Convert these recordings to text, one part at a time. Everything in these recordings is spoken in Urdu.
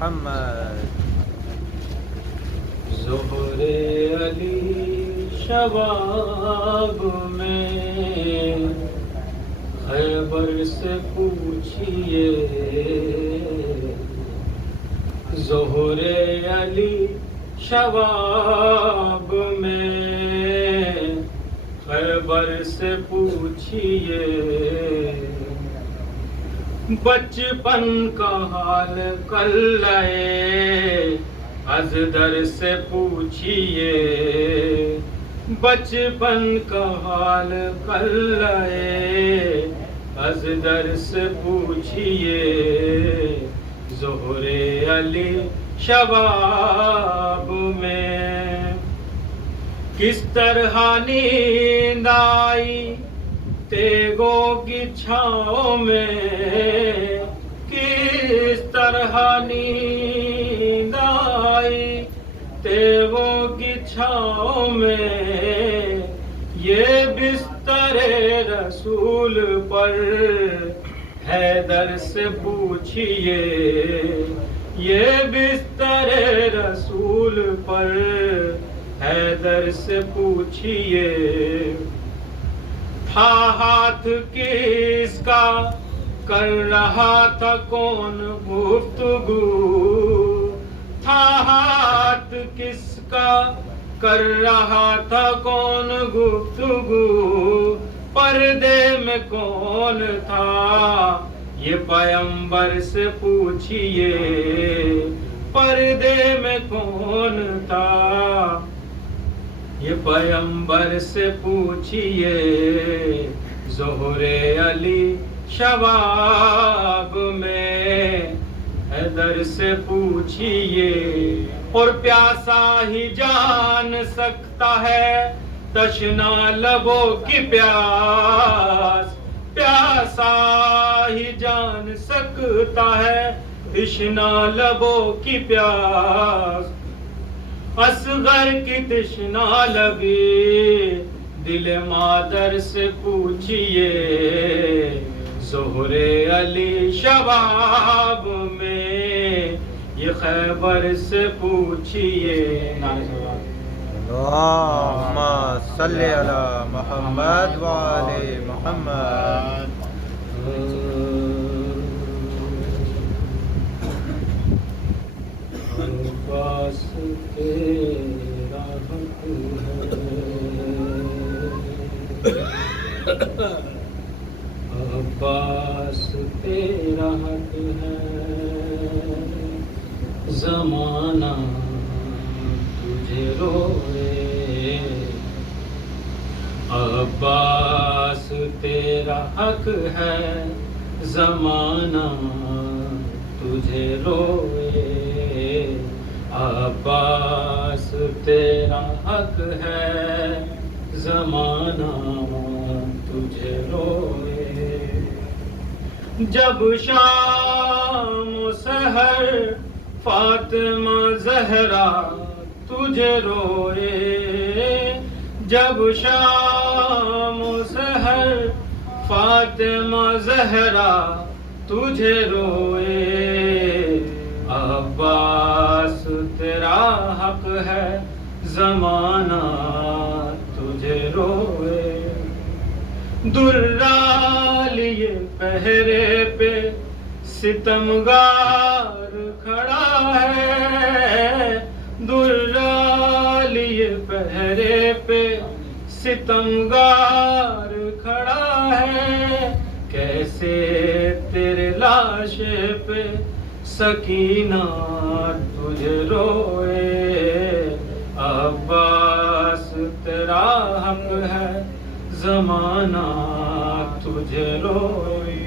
محمد. ظہر علی شباب میں خیبر سے پوچھئے، ظہر علی شباب میں خیبر سے پوچھئے، بچپن کا حال کلے ازدر سے پوچھئے، بچپن کا حال کلے ازدر سے پوچھئے، ظہر علی شباب میں کس طرح نیند آئی تیغوں کی چھاؤں میں، کس طرح نیند آئی تیغوں کی چھاؤں میں، یہ بستر رسول پر حیدر سے پوچھئے، یہ بستر رسول پر حیدر سے پوچھئے، تھا ہاتھ کس کا کر رہا تھا کون گفتگو، تھا ہاتھ کس کا کر رہا تھا کون گفتگو، پردے میں کون تھا یہ پیمبر سے پوچھئے، پردے میں کون تھا یہ پیمبر سے پوچھئے، ظہر علی شباب میں حیدر سے پوچھئے، اور پیاسا ہی جان سکتا ہے تشنا لبوں کی پیاس، پیاسا ہی جان سکتا ہے تشنا لبوں کی پیاس، اصغر کی تشنا لبی دل مادر سے پوچھئے، ظہر علی شباب میں یہ خیبر سے پوچھئے. اللہم صلی علی محمد وعلی محمد. عباس تیرا حق ہے، عباس تیرا حق ہے، زمانہ تجھے روئے، عباس تیرا حق ہے، زمانہ تجھے روئے، عباس تیرا حق ہے، زمانہ تجھے روئے، جب شام و سحر فاطمہ زہرا تجھے روئے، جب شام و سحر فاطمہ زہرا تجھے روئے، عباس تیرا حق ہے، زمانہ تجھے روئے، درا لیے پہرے پہ ستمگار کھڑا ہے، درا لیے پہرے پہ ستمگار کھڑا ہے، کیسے تیرے لاشے پہ سکینہ تجھے روئے، عباس تیرا حق ہے، زمانہ تجھے روئے،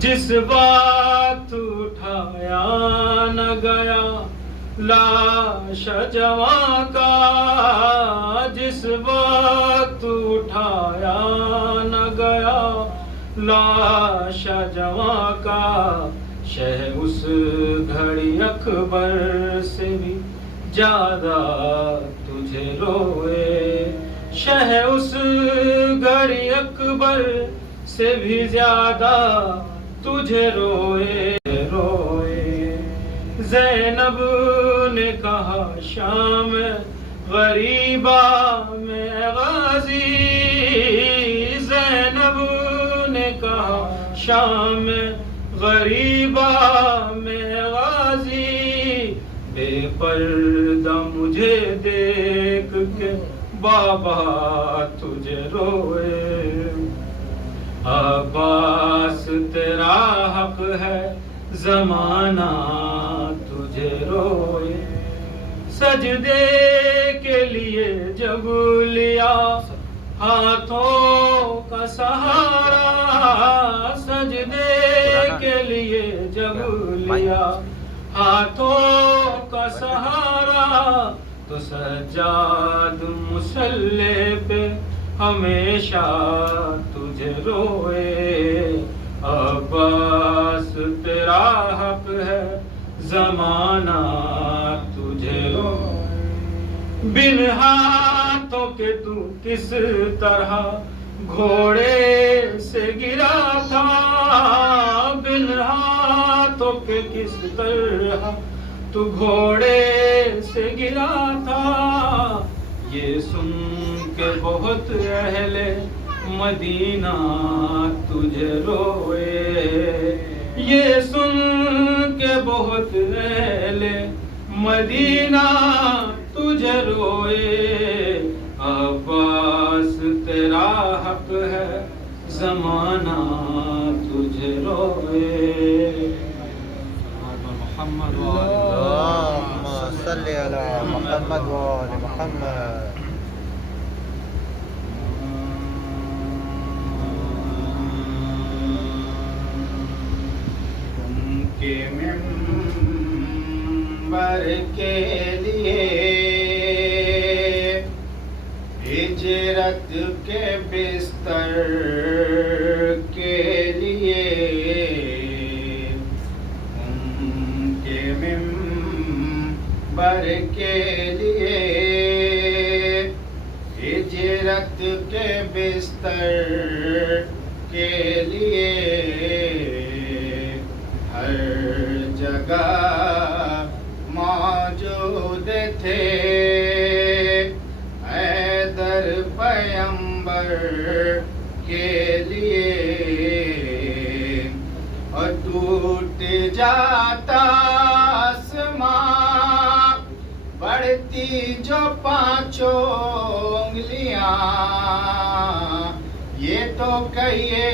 جس وقت اٹھایا نہ گیا لاش جواں کا، جس وقت اٹھایا نہ گیا لاش جواں کا، شہ اس گھڑی اکبر سے بھی زیادہ تجھے روئے، شہ اس گھڑی اکبر سے بھی زیادہ تجھے روئے، روئے زینب نے کہا شام غریبا میں غازی، زینب نے کہا شام غریبا میں غازی، بے پردہ مجھے دیکھ کے بابا تجھے روئے، عباس تیرا حق ہے زمانہ تجھے روئے، سجدے کے لیے جب لیا ہاتھوں کا سہارا، سجدے کے لیے جب لیا ہاتھوں کا سہارا، تو سجاد مصلی پہ ہمیشہ تجھے روئے، عباس تیرا حق ہے زمانہ تجھے روئے، بن ہاتھوں کے تو کس طرح گھوڑے سے گرا تھا، بن ہاتھوں کے کس طرح تو گھوڑے سے گرا تھا، یہ سن کے بہت اہل مدینہ تجھے روئے، یہ سن کے بہت اہل مدینہ تجھے روئے، عباس تیرا حق ہے زمانہ تجھے روئے، محمد اللهم صل على محمد وآل محمد. تم کے ممبر کے لیے ہجرت کے بستر کے لیے، ان کے ممبر کے لیے ہجرت کے بستر کے لیے، ہر جگہ موجود تھے حیدر پیمبر کے لیے، اور ٹوٹ جاتا آسمان بڑھتی جو پانچوں انگلیاں، یہ تو کہیے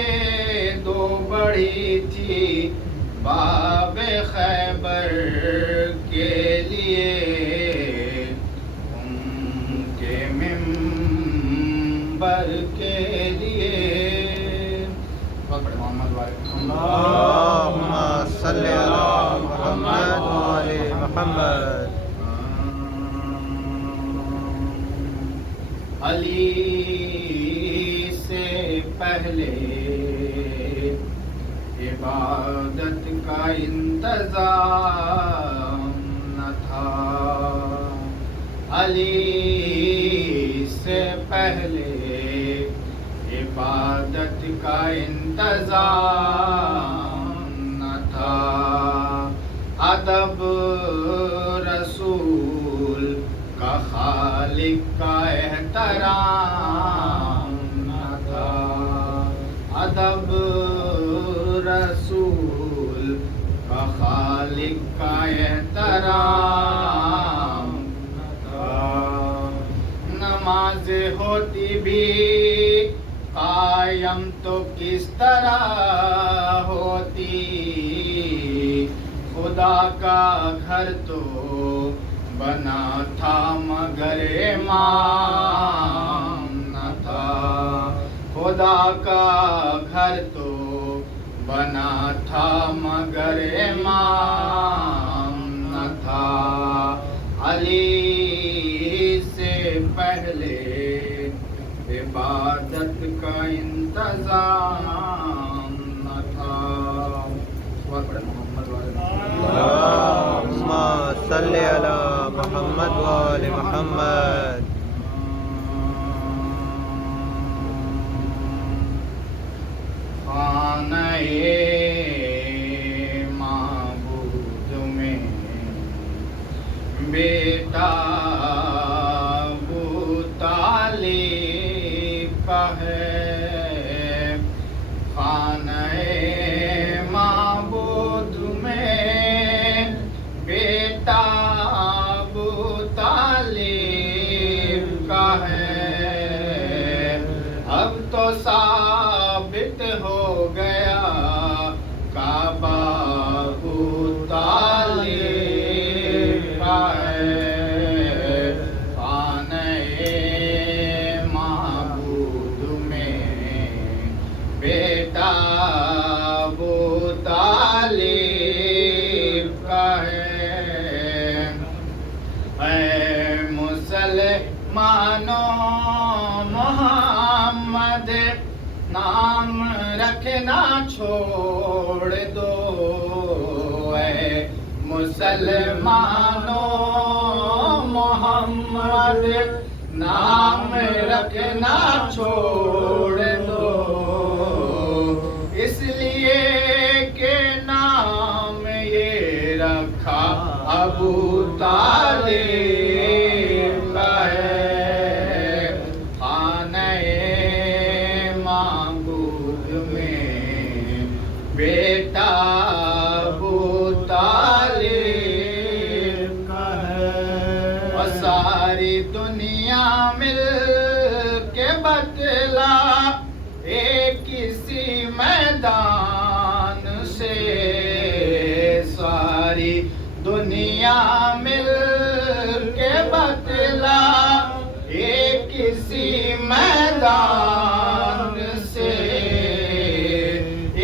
دو بڑھی تھی باب خیبر کے لیے، ان کے ممبر کے لیے، محمد اللهم صل على محمد وآل محمد. علی سے پہلے عبادت کا انتظام نہ تھا، علی سے پہلے عبادت کا انتظام نہ تھا، ادب رسول کا خالق کا احترام نہ تھا، ادب رسول کا خالق کا احترام نہ تھا، نماز ہوتی بھی قائم تو کس طرح ہوتی، خدا کا گھر تو بنا تھا مگر امام نہ تھا، خدا کا گھر تو بنا تھا مگر امام نہ تھا، علی سے پہلے عبادت کا انتظام نہ تھا، محمد اللهم صل على محمد وآل محمد. خانہ معبود میں بیٹا ابو طالب کا ہے، خانہ معبود میں بیٹا ابو طالب کا ہے، اب تو ثابت ہو گیا کعبہ ابو طالب کا ہے، خانہ معبود میں بیٹا ابو طالب کا ہے۔ اے مسلمانوں محمد نام رکھنا چھوڑ دو، اے مسلمانوں محمد نام رکھنا چھوڑ دو، اس لیے کہ نام یہ رکھا ابو طالب کا ہے، خانہ معبود میں بیٹا ابو طالب کا ہے، اور ساری دنیا مل کے بتلا ایک کسی میدان سے، ساری دنیا مل کے بتلا ایک کسی میدان سے،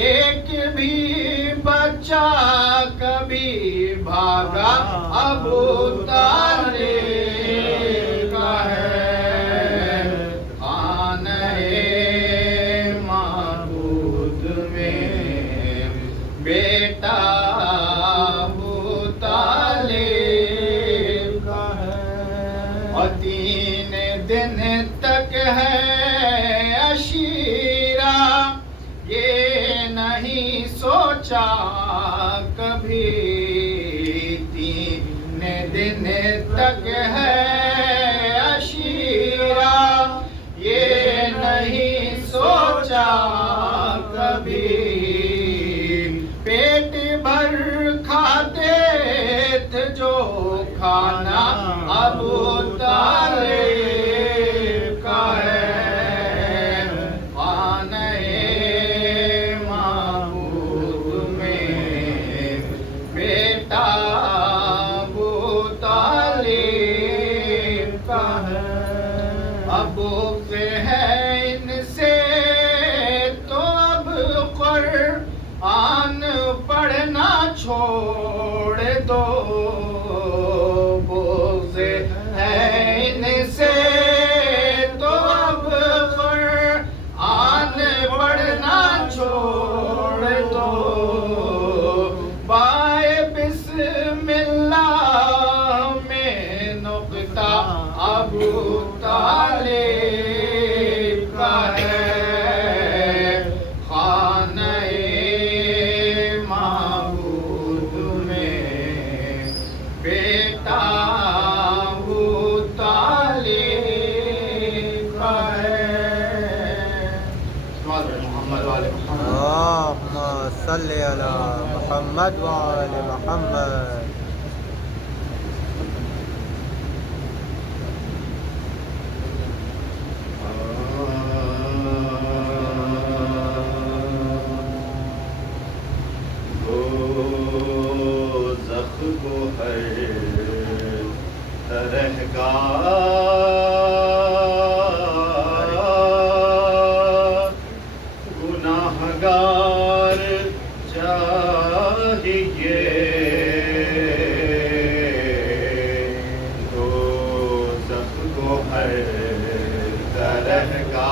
ایک بھی بچہ کبھی بھاگا ابو طالب کا ہے، خانہ معبود میں بیٹا ابو طالب کا ہے، اور 3 دن تک ہے عشیرہ، یہ نہیں سوچا کبھی، 3 دن تک ہے عشیرہ، یہ نہیں سوچا کبھی، پیٹ بھر کھاتے تھے جو کھانا ابو طالب کا ہے، خانہ معبود میں بیٹا ابو طالب کا ہے، ابو پہ ہے ان سے تو اب قرآن پڑھنا چھوڑ دو، بغض ہے ان سے تو اب قرآن پڑھنا چھوڑ دو، بائے بسم اللہ میں نقطہ ابو طالب کا ہے، خانہ معبود میں بیٹا ابو طالب کا ہے، محمد والے محمد اللهم صل على محمد وآل محمد۔ دوزخ کو ہر طرح کا گناہگار چاہیے، دوزخ کو ہر طرح کا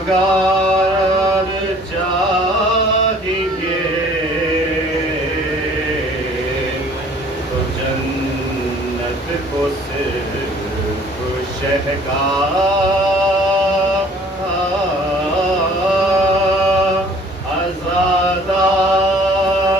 گناہگار چاہیے، تو جنت کو صرف شہکار آزادار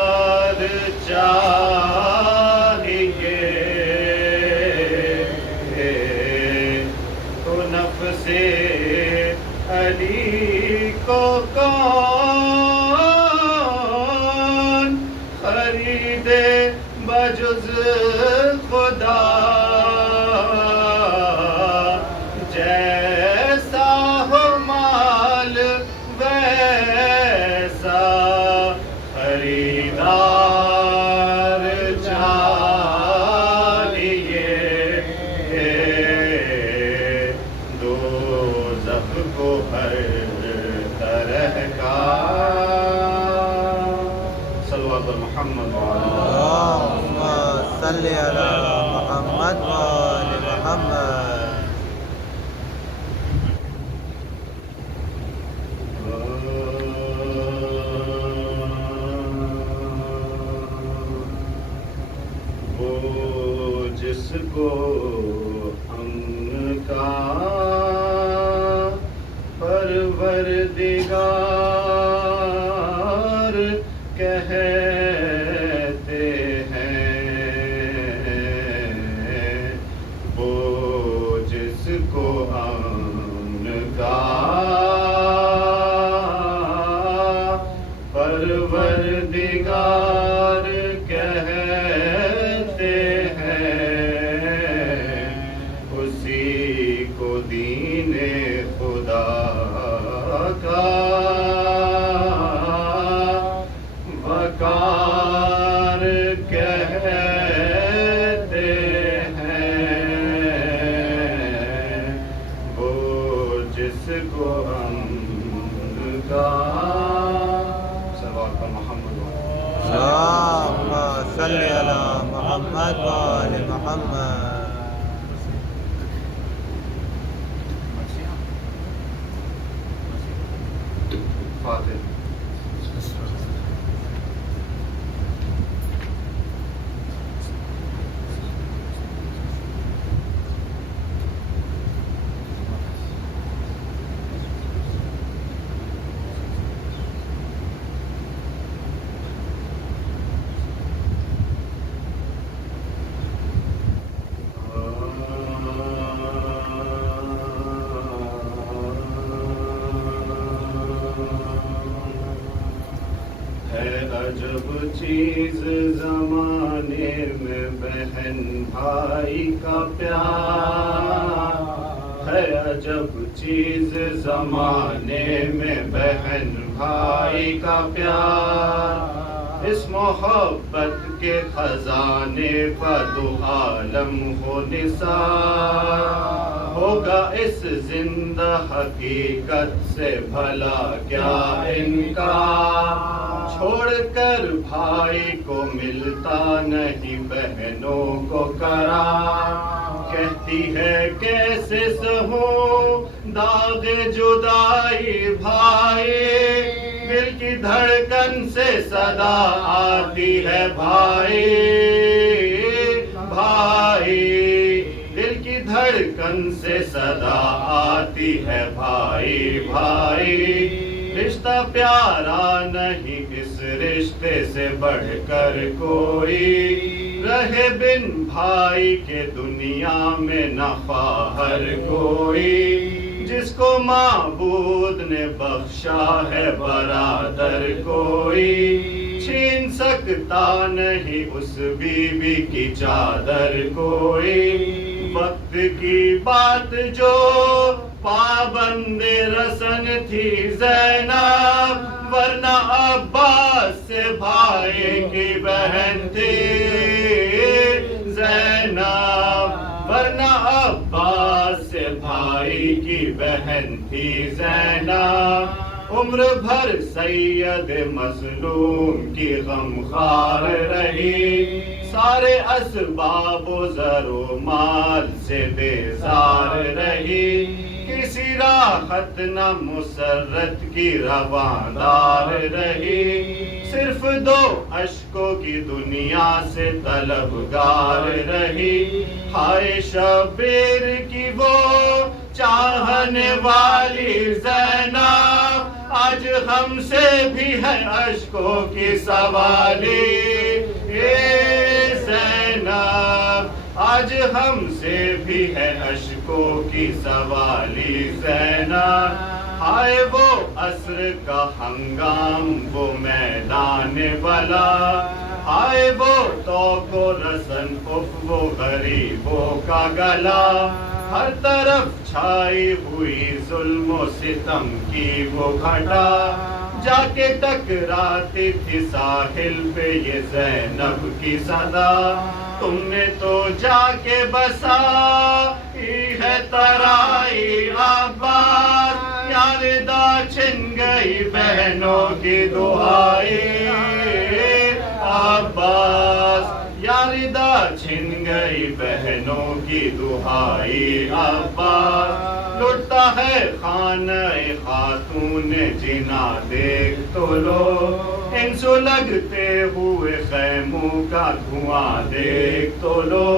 صل على محمد وآل محمد. وہ جس کو ہم کا پروردگار کہتے ہیں، وہ جس کو ہم کا پروردگار کہتے ہیں، اسی کو دین خدا کا وقار کہتے ہیں، وہ جس کو ہم کا اللهم صل على محمد وآل محمد. فاتح. عجب چیز زمانے میں بہن بھائی کا پیار ہے، عجب چیز زمانے میں بہن بھائی کا پیار، اس محبت کے خزانے پر دو عالم ہو نثار، ہوگا اس زندہ حقیقت سے بھلا کیا انکار، چھوڑ کر بھائی کو ملتا نہیں بہنوں کو قرار، کہتی ہے کیسے سہوں داغ جدائی بھائی، دل کی دھڑکن سے صدا آتی ہے بھائی بھائی، دل کی دھڑکن سے صدا آتی ہے بھائی بھائی، رشتہ پیارا نہیں اس رشتے سے بڑھ کر کوئی، رہے بن بھائی کے دنیا میں نہ خواہر کوئی، جس کو معبود نے بخشا ہے برادر کوئی، چھین سکتا نہیں اس بیوی کی چادر کوئی، وقت کی بات جو پابند رسن تھی زینب، ورنہ عباس سے بھائی کی بہن تھی زینب، ورنہ عباس سے بھائی کی بہن تھی زینب، عمر بھر سید مظلوم کی غمخوار رہی، سارے اسباب و زر و مال سے بیزار رہی، کسی راحت نہ مسرت کی رواندار رہی، صرف دو اشکوں کی دنیا سے طلبگار رہی، ہائے شبیر کی وہ چاہنے والی زینب، آج ہم سے بھی ہے اشکوں کی سوالی، اے زینب آج ہم سے بھی ہے اشکوں کی سوالی زینب، آئے وہ عصر کا ہنگام وہ میدان بلا، آئے وہ توق و رسن اف وہ غریبوں کا گلا، ہر طرف چھائی ہوئی ظلم و ستم کی وہ گھٹا، جا کے ٹکراتی تھی ساحل پہ یہ زینب کی صدا، تم نے تو جا کے بسا ہے ترائی آباد، یار دا چھن گئی بہنوں کی دعائیں عباس، یار دا چھن بھائی عباس لٹتا ہے خانہ خاتون جنا دیکھ تو لو ان سلگتے ہوئے خیموں کا دھواں دیکھ تو لو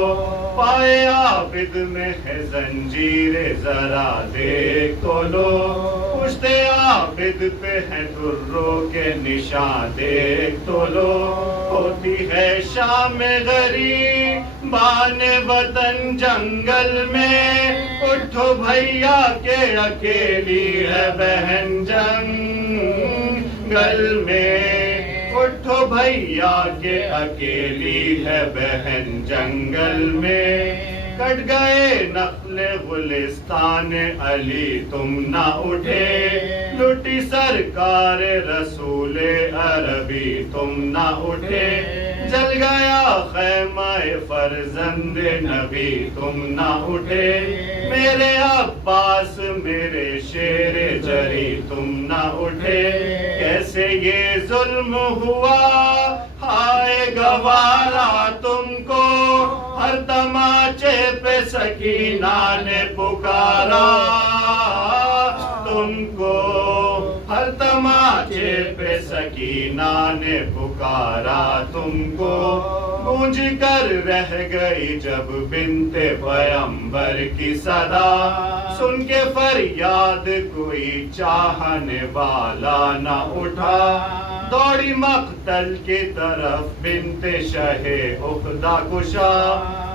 پائے عابد میں ہے زنجیر ذرا دیکھ تو لو پشت عابد پہ ہے دروں کے نشان دیکھ تو لو ہوتی ہے شام غریب بان وطن جنگل میں اٹھو بھیا کہ اکیلی ہے بہن جنگل میں اٹھو بھیا کہ اکیلی ہے بہن جنگل میں کٹ گئے نخل گلستان علی تم نہ اٹھے لٹی سرکار رسول عربی تم نہ اٹھے جل گیا خیمہ فرزند نبی تم نہ اٹھے میرے عباس میرے شیر جری تم نہ اٹھے کیسے یہ ظلم ہوا ہائے گوارا تم کو ہر تماچے پہ سکینہ نے پکارا تم کو ہر تماچے پہ سکینہ نے پکارا تم کو گونج کر رہ گئی جب بنت پیغمبر کی صدا سن کے فریاد کوئی چاہنے والا نہ اٹھا دوڑی مقتل کی طرف بنت شہ عقدہ کشا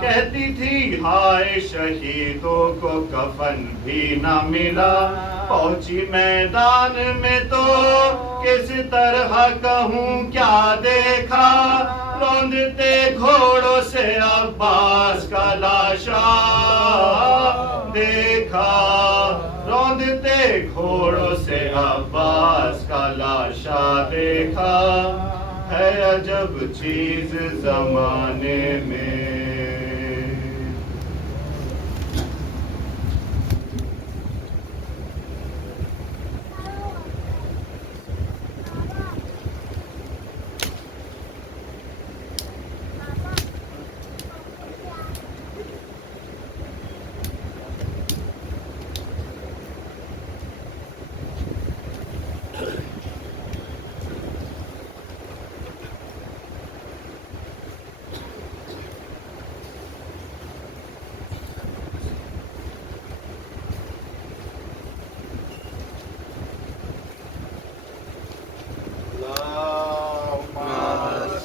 کہتی تھی ہائے شہیدوں کو کفن بھی نہ ملا پہنچی میدان میں تو کس طرح کہوں کیا دیکھا روندتے گھوڑوں سے عباس کا لاشا دیکھا روندتے گھوڑوں سے عباس کا لاشا دیکھا ہے عجب چیز زمانے میں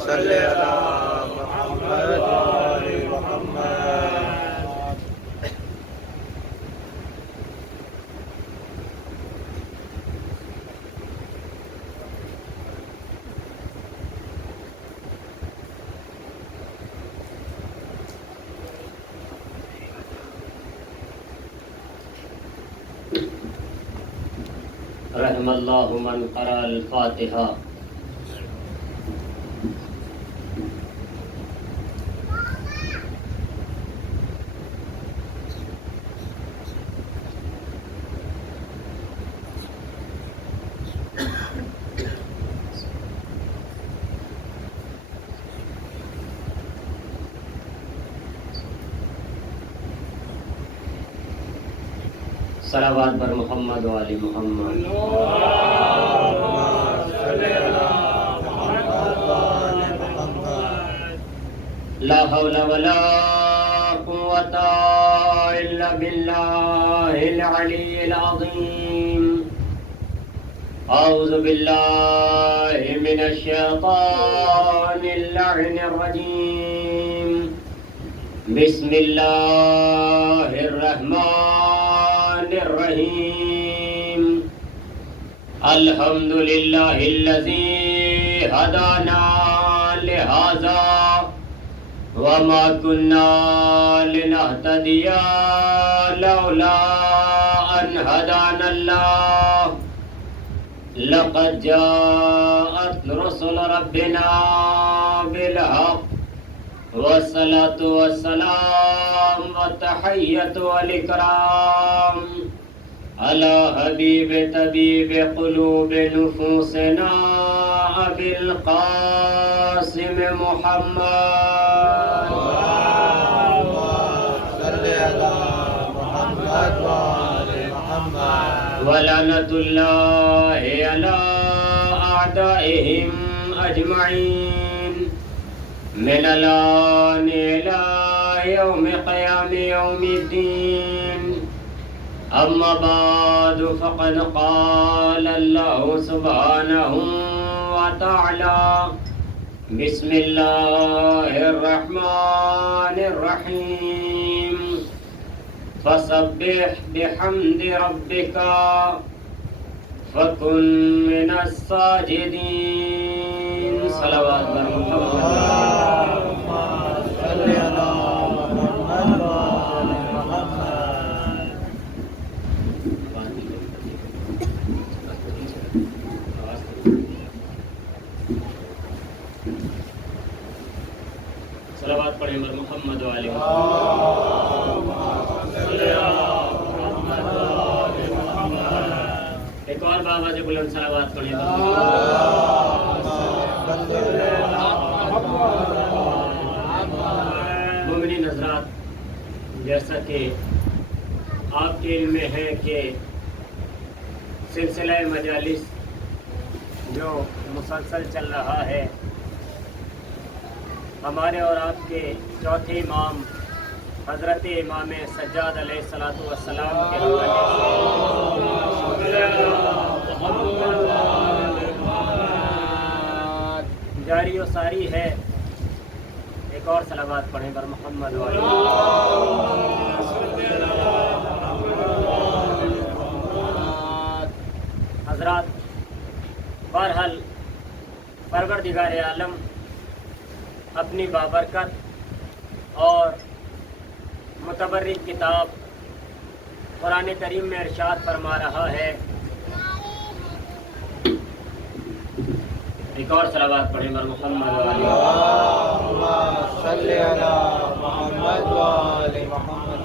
صلی علی محمد وآل محمد رحم اللہ من قرأ الفاتحہ صلوات بر محمد و آل محمد لا حول ولا قوة إلا بالله العلي العظيم أعوذ بالله من الشيطان اللعن الرجيم بسم الله الرحمن الرحيم الحمد لله الذي هدانا لهذا وما كنا لنهتدي لولا أن هدانا الله لقد جاءت رسل ربنا بالحق والصلاة والسلام والتحية والإكرام على حبيب طبيب قلوب نفوسنا أبي القاسم محمد صلی علی ولعنة الله على أعدائهم أجمعين من الآن إلى يوم قيام يوم الدين. أما بعد فقد قال الله سبحانه وتعالى بسم الله الرحمن الرحيم فسبح بحمد ربك فكن من الساجدين. صلوات بر محمد. اللهم صل على محمد وآل محمد. صلوات پڑھیں بر محمد وآل محمد. ایک اور بابا جو بلند صلوات پڑھیں. مومنین حضرات، جیسا کہ آپ کے علم میں ہے کہ سلسلہ مجالس جو مسلسل چل رہا ہے، ہمارے اور آپ کے چوتھے امام حضرت امام سجاد علیہ الصلوۃ والسلام کے حوالے سے جاری و ساری ہے. ایک اور صلوات پڑھیں بر محمد وآل حضرات. بہرحال پروردگار عالم اپنی بابرکت اور متبرک کتاب قرآن کریم میں ارشاد فرما رہا ہے. ایک اور صلوات پڑھیں بر محمد وآل اللهم صل على محمد وآل محمد.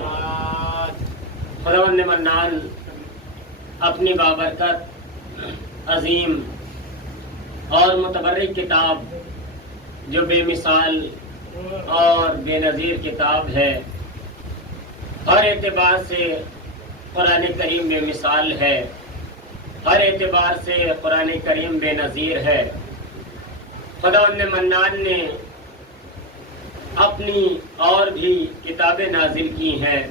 خداوند منان اپنی بابرکت عظیم اور متبرک کتاب جو بے مثال اور بے نظیر کتاب ہے، ہر اعتبار سے قرآن کریم بے مثال ہے، ہر اعتبار سے قرآن کریم بے نظیر ہے. خداوند منان نے اپنی اور بھی کتابیں نازل کی ہیں،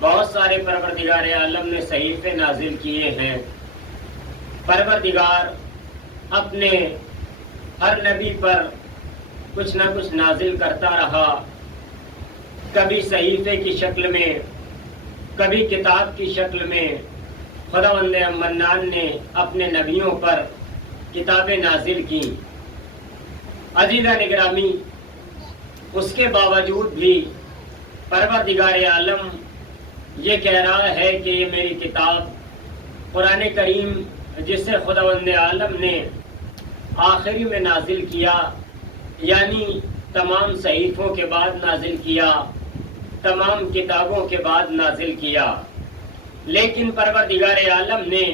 بہت سارے پروردگار عالم نے صحیفے نازل کیے ہیں. پروردگار اپنے ہر نبی پر کچھ نہ کچھ نازل کرتا رہا، کبھی صحیفے کی شکل میں، کبھی کتاب کی شکل میں. خداوند منان نے اپنے نبیوں پر کتابیں نازل کی. عزیزہ نگرامی، اس کے باوجود بھی پروردگار عالم یہ کہہ رہا ہے کہ یہ میری کتاب قرآن کریم جسے خداوند عالم نے آخری میں نازل کیا، یعنی تمام صحیفوں کے بعد نازل کیا، تمام کتابوں کے بعد نازل کیا، لیکن پروردگار عالم نے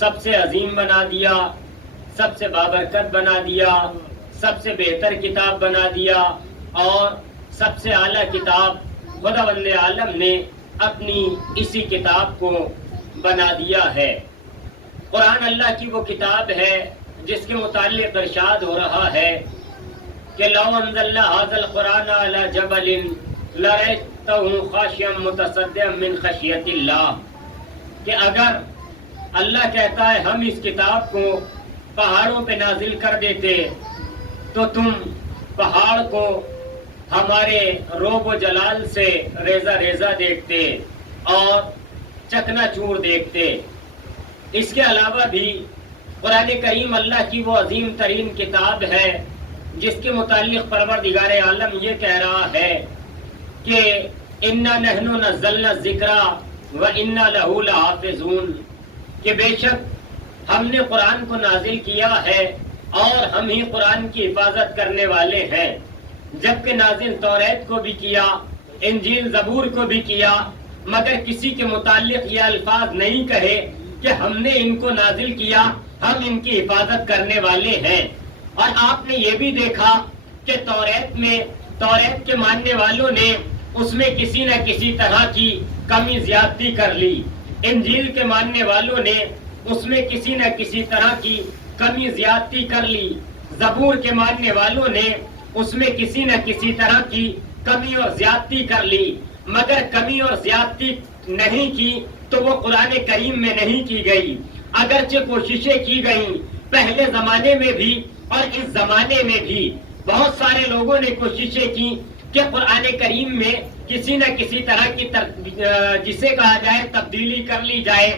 سب سے عظیم بنا دیا، سب سے بابرکت بنا دیا، سب سے بہتر کتاب بنا دیا، اور سب سے اعلیٰ کتاب خداوند عالم نے اپنی اسی کتاب کو بنا دیا ہے. قرآن اللہ کی وہ کتاب ہے جس کے متعلق ارشاد ہو رہا ہے کہ لو انزلنا هذا القرآن على جبل لرأيته خاشعا متصدعا من خشیۃ اللہ، کہ اگر اللہ کہتا ہے ہم اس کتاب کو پہاڑوں پہ نازل کر دیتے تو تم پہاڑ کو ہمارے روب و جلال سے ریزہ ریزہ دیکھتے اور چکنا چور دیکھتے. اس کے علاوہ بھی قرآن کریم اللہ کی وہ عظیم ترین کتاب ہے جس کے متعلق پروردگار عالم یہ کہہ رہا ہے کہ اِنَّا نَحْنُ نَزَّلْنَا الذِّكْرَ وَإِنَّا لَهُ لَحَافِظُونَ، کہ بے شک ہم نے قرآن کو نازل کیا ہے اور ہم ہی قرآن کی حفاظت کرنے والے ہیں. جبکہ نازل توریت کو بھی کیا، انجیل زبور کو بھی کیا، مگر کسی کے متعلق یہ الفاظ نہیں کہے کہ ہم نے ان کو نازل کیا، ہم ان کی حفاظت کرنے والے ہیں. اور آپ نے یہ بھی دیکھا کہ توریت کے ماننے والوں نے اس میں کسی نہ کسی طرح کی کمی زیادتی کر لی. انجیل کے ماننے والوں نے اس میں کسی نہ کسی طرح کی کمی زیادتی کر لی، زبور کے ماننے والوں نے اس میں کسی نہ کسی طرح کی کمی اور زیادتی کر لی، مگر کمی اور زیادتی نہیں کی تو وہ قرآن کریم میں نہیں کی گئی۔ اگرچہ کوششیں کی گئیں پہلے زمانے میں بھی اور اس زمانے میں بھی، بہت سارے لوگوں نے کوششیں کی کہ قرآن کریم میں کسی نہ کسی طرح کی جسے کہا جائے تبدیلی کر لی جائے،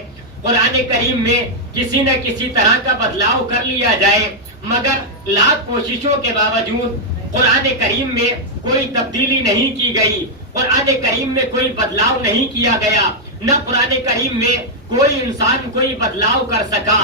قرآن کریم میں کسی نہ کسی طرح کا بدلاؤ کر لیا جائے، مگر لاکھ کوششوں کے باوجود قرآن کریم میں کوئی تبدیلی نہیں کی گئی، قرآن کریم میں کوئی بدلاؤ نہیں کیا گیا، نہ قرآن کریم میں کوئی انسان کوئی بدلاؤ کر سکا۔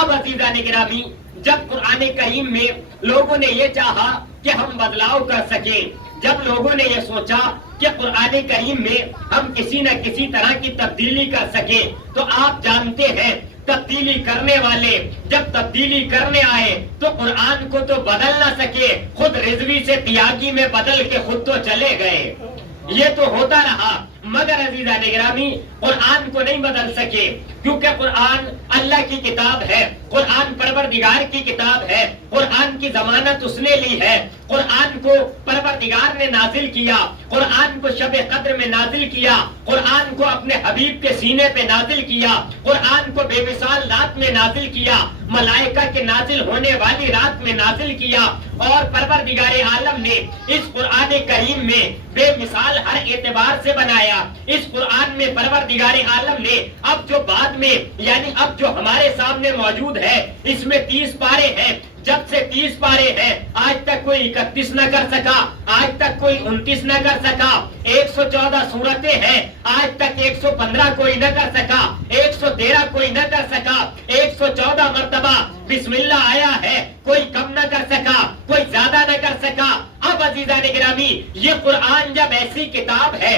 اب عزیزان گرامی، جب قرآن کریم میں لوگوں نے یہ چاہا کہ ہم بدلاؤ کر سکیں، جب لوگوں نے یہ سوچا کہ قرآن کریم میں ہم کسی نہ کسی طرح کی تبدیلی کر سکیں، تو آپ جانتے ہیں تبدیلی کرنے والے جب تبدیلی کرنے آئے تو قرآن کو تو بدل نہ سکے، خود رضوی سے تیاگی میں بدل کے خود تو چلے گئے۔ یہ تو ہوتا رہا، مگر عزیزان گرامی قرآن کو نہیں بدل سکے، کیونکہ قرآن اللہ کی کتاب ہے، قرآن پروردگار کی کتاب ہے، قرآن کی ضمانت اس نے لی ہے، قرآن کو پروردگار نے نازل کیا، قرآن کو شب قدر میں نازل کیا، قرآن کو اپنے حبیب کے سینے پہ نازل کیا، قرآن کو بے مثال رات میں نازل کیا، ملائکہ کے نازل ہونے والی رات میں نازل کیا، اور پروردگار عالم نے اس قرآن کریم میں بے مثال ہر اعتبار سے بنایا۔ اس قرآن میں پروردگار عالم نے اب جو بعد میں یعنی اب جو ہمارے سامنے موجود ہے، اس میں 30 پارے ہیں، جب سے 30 پارے ہیں آج تک کوئی 31 نہ کر سکا، آج تک کوئی 29 نہ کر سکا، 114 سورتیں ہیں، آج تک 115 کوئی نہ کر سکا، 113 کوئی نہ کر سکا، 114 مرتبہ بسم اللہ آیا ہے، کوئی کم نہ کر سکا، کوئی زیادہ نہ کر سکا۔ اب عزیزان گرامی، یہ قرآن جب ایسی کتاب ہے،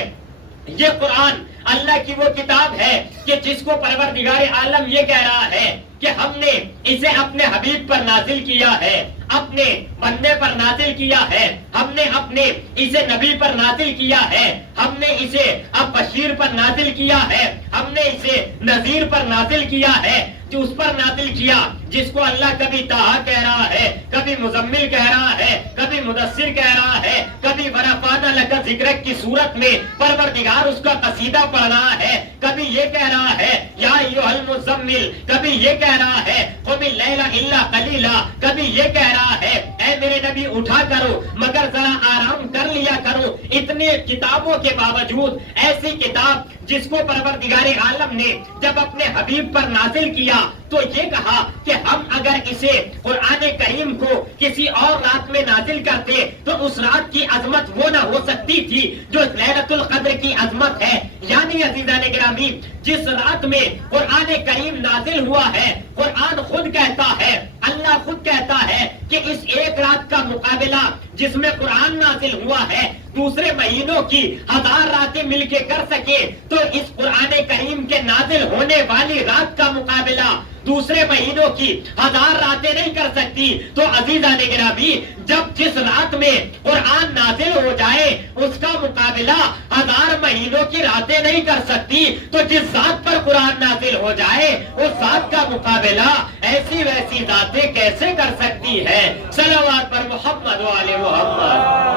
یہ قرآن اللہ کی وہ کتاب ہے کہ جس کو پروردگار عالم یہ کہہ رہا ہے کہ ہم نے اسے اپنے حبیب پر نازل کیا ہے، اپنے بندے پر نازل کیا ہے، ہم نے اپنے اسے نبی پر نازل کیا ہے، ہم نے اسے اب بشیر پر نازل کیا ہے، ہم نے اسے نذیر پر نازل کیا ہے، جو اس پر نازل کیا جس کو اللہ کبھی طٰہٰ کہہ رہا ہے، کبھی مزمل کہہ رہا ہے، کبھی مدثر کہہ رہا ہے، کبھی ورفعنا لک ذکرک کی صورت میں پروردگار اس کا قصیدہ پڑھ رہا ہے، کبھی یہ کہہ رہا ہے یا ایھا المزمل، کبھی یہ کہہ رہا ہے قم اللیل الا قلیلا، کبھی یہ کہہ رہا ہے اے میرے نبی اٹھا کرو مگر ذرا آرام کر لیا کرو۔ اتنے کتابوں کے باوجود ایسی کتاب جس کو پروردگار عالم نے جب اپنے حبیب پر نازل کیا تو یہ کہا کہ ہم اگر اسے قرآن کریم کو کسی اور رات میں نازل کرتے تو اس رات کی عظمت وہ نہ ہو سکتی تھی جو لیلۃ القدر کی عظمت ہے۔ یعنی عزیزان گرامی، جس رات میں قرآن کریم نازل ہوا ہے، قرآن خود کہتا ہے، اللہ خود کہتا ہے کہ اس ایک رات کا مقابلہ جس میں قرآن نازل ہوا ہے دوسرے مہینوں کی 1000 راتیں مل کے کر سکے تو اس قرآن کریم کے نازل ہونے والی رات کا مقابلہ دوسرے مہینوں کی 1000 راتیں نہیں کر سکتی۔ تو عزیزان گرامی، جب جس رات میں قرآن نازل ہو جائے اس کا مقابلہ 1000 مہینوں کی راتیں نہیں کر سکتی، تو جس ذات پر قرآن نازل ہو جائے اس ذات کا مقابلہ ایسی ویسی ذاتیں کیسے کر سکتی ہے؟ صلوات پر محمد و آل محمد۔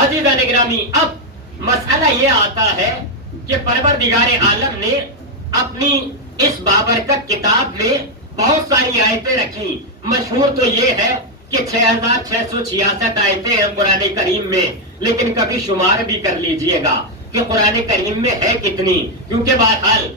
عزیزان گرامی، اب مسئلہ یہ آتا ہے کہ پروردگار عالم نے اپنی اس بابرکت کتاب میں بہت ساری آیتیں رکھی۔ مشہور تو یہ ہے کہ 6666 آیتیں ہیں قرآن کریم میں، لیکن کبھی شمار بھی کر لیجئے گا کہ قرآن کریم میں ہے کتنی، کیونکہ بہرحال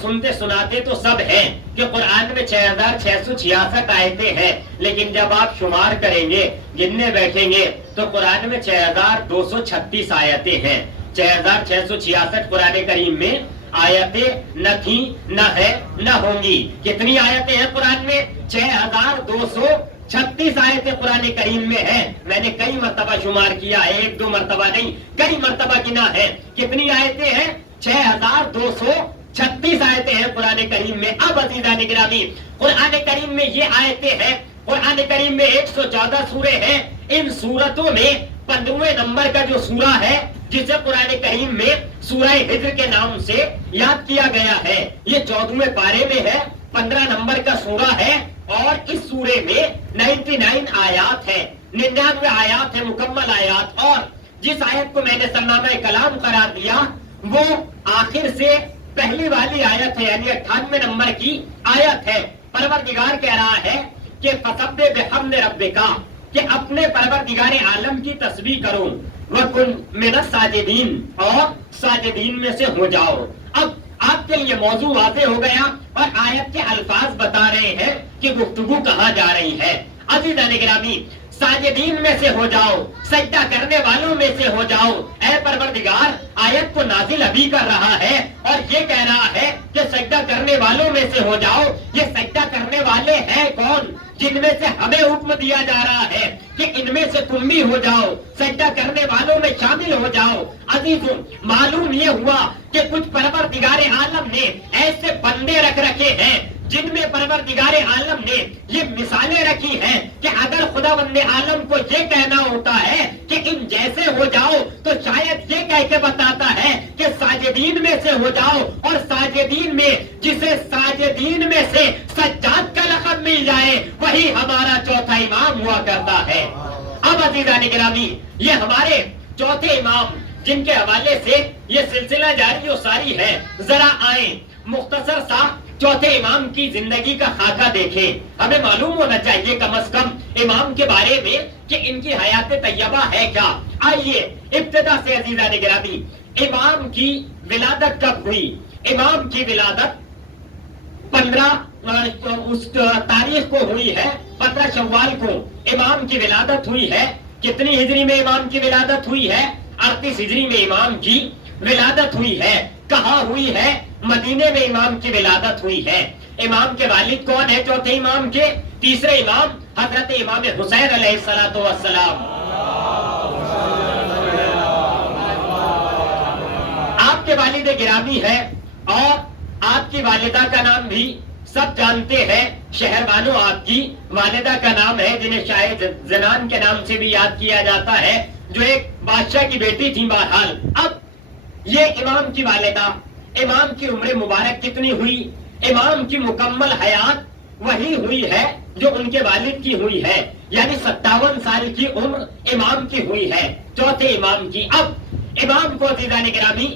سنتے سناتے تو سب ہیں کہ قرآن میں 6666 آیتیں ہیں، لیکن جب آپ شمار کریں گے، گننے بیٹھیں گے تو قرآن میں 6236 آیتیں ہیں۔ 6666 قرآن کریم میں آیتیں نہ تھیں، نہ ہے، نہ ہوں گی۔ کتنی آیتیں ہیں قرآن میں؟ 6236 آیتیں قرآن کریم میں ہیں۔ میں نے کئی مرتبہ شمار کیا ہے، 1-2 مرتبہ نہیں، کئی مرتبہ گنا ہے۔ کتنی آیتیں ہیں؟ 6236 36 آیتیں ہیں قرآن کریم میں. اب عزیزان گرامی قرآن کریم میں یہ آیتیں ہیں. قرآن کریم میں 114 سورے ہیں. ان سورتوں میں 15ویں نمبر کا جو سورہ ہے جسے قرآن کریم میں سورہ ہجر کے نام سے یاد کیا گیا ہے، یہ 14ویں پارے میں ہے، 15 نمبر کا سورہ ہے. اور اس سورے میں 99 آیات ہے، 99 آیات ہے، مکمل آیات. اور جس آیت کو میں نے سرنامہ کلام قرار دیا وہ آخر سے پہلی والی آیت ہے، یعنی 98 نمبر کی آیت ہے. پروردگار کہہ رہا ہے کہ فسبح بحمد ربک، کہ اپنے پروردگار عالم کی تسبیح کرو، وَكُن مِنَ السَّاجِدِينَ، اور ساجدین میں سے ہو جاؤ. اب آپ کے لیے موضوع واضح ہو گیا اور آیت کے الفاظ بتا رہے ہیں کہ گفتگو کہاں جا رہی ہے. عزیزان گرامی ساجدین میں سے ہو جاؤ، سجدہ کرنے والوں میں سے ہو جاؤ. اے پروردگار آیت کو نازل ابھی کر رہا ہے اور یہ کہہ رہا ہے کہ سجدہ کرنے والوں میں سے ہو جاؤ. یہ سجدہ کرنے والے ہیں کون؟ جن میں سے ہمیں حکم دیا جا رہا ہے کہ ان میں سے تم بھی ہو جاؤ، سجدہ کرنے والوں میں شامل ہو جاؤ. عزیزوں معلوم یہ ہوا کہ کچھ پروردگار عالم نے ایسے بندے رکھ رکھے ہیں جن میں پروردگار عالم نے یہ مثالیں رکھی ہیں کہ اگر خداوند عالم کو یہ کہنا ہوتا ہے کہ ان جیسے ہو جاؤ تو شاید یہ کہہ کے بتاتا ہے کہ ساجدین میں سے ہو جاؤ. اور ساجدین میں جسے ساجدین میں سے سجاد کا لقب مل جائے وہی ہمارا چوتھا امام ہوا کرتا ہے. اب عزیزان گرامی یہ ہمارے چوتھے امام جن کے حوالے سے یہ سلسلہ جاری و ساری ہے، ذرا آئیں مختصر سا چوتھے امام کی زندگی کا خاکہ دیکھیں. ہمیں معلوم ہونا چاہیے کم از کم امام کے بارے میں کہ ان کی حیات طیبہ ہے کیا. آئیے ابتدا سے عزیزان گرامی امام کی ولادت کب ہوئی؟ امام کی ولادت 15 اس تاریخ کو ہوئی ہے، 15 شوال کو امام کی ولادت ہوئی ہے. کتنی ہجری میں امام کی ولادت ہوئی ہے؟ 38 ہجری میں امام کی ولادت ہوئی ہے. کہاں ہوئی ہے؟ مدینے میں امام کی ولادت ہوئی ہے. امام کے والد کون ہے چوتھے امام کے؟ تیسرے امام حضرت امام حسین علیہ الصلوۃ والسلام. آپ کے والد گرامی ہے اور آپ کی والدہ کا نام بھی سب جانتے ہیں. شہر بانو آپ کی والدہ کا نام ہے جنہیں شاہ زنان کے نام سے بھی یاد کیا جاتا ہے، جو ایک بادشاہ کی بیٹی تھی. بہرحال اب یہ امام کی والدہ، امام کی عمر مبارک کتنی ہوئی؟ امام کی مکمل حیات وہی ہوئی ہے جو ان کے والد کی ہوئی ہے، یعنی 57 سال کی عمر امام کی ہوئی ہے، چوتھے امام کی. اب امام کو عزیزان گرامی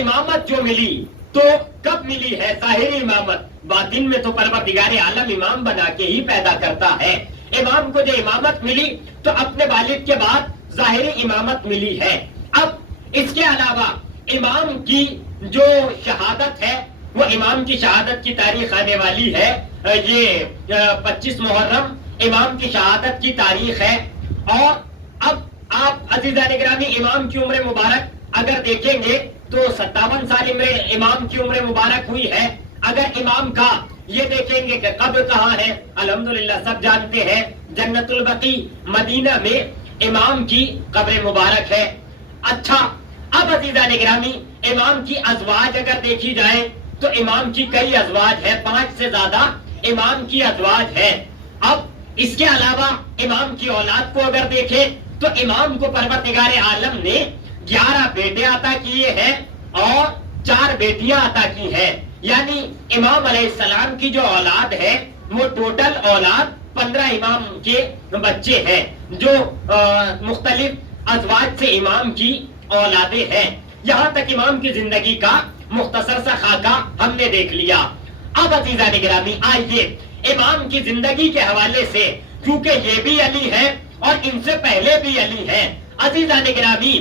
امامت جو ملی تو کب ملی ہے؟ ظاہری امامت. باطن میں تو پروردگار عالم امام بنا کے ہی پیدا کرتا ہے. امام کو جو امامت ملی تو اپنے والد کے بعد ظاہری امامت ملی ہے. اب اس کے علاوہ امام کی جو شہادت ہے وہ امام کی شہادت کی تاریخ آنے والی ہے، یہ 25 محرم امام کی شہادت کی تاریخ ہے. اور اب آپ عزیزان گرامی امام کی عمر مبارک اگر دیکھیں گے تو 57 سال امام کی عمر مبارک ہوئی ہے. اگر امام کا یہ دیکھیں گے کہ قبر کہاں ہے، الحمدللہ سب جانتے ہیں جنت البقیع مدینہ میں امام کی قبر مبارک ہے. اچھا اب عزیزان گرامی امام کی ازواج اگر دیکھی جائے تو امام کی کئی ازواج ہے، 5 سے زیادہ امام کی ازواج ہے. اب اس کے علاوہ امام کی اولاد کو اگر دیکھیں تو امام کو پروردگار عالم نے 11 بیٹے عطا کیے ہیں اور 4 بیٹیاں عطا کی ہیں. یعنی امام علیہ السلام کی جو اولاد ہے وہ ٹوٹل اولاد 15 امام کے بچے ہیں جو مختلف ازواج سے امام کی اولادیں ہیں. یہاں تک امام کی زندگی کا مختصر سا خاکہ ہم نے دیکھ لیا. اب عزیزان گرامی آئیے امام کی زندگی کے حوالے سے، کیونکہ یہ بھی علی ہے اور ان سے پہلے بھی علی ہے. عزیزان گرامی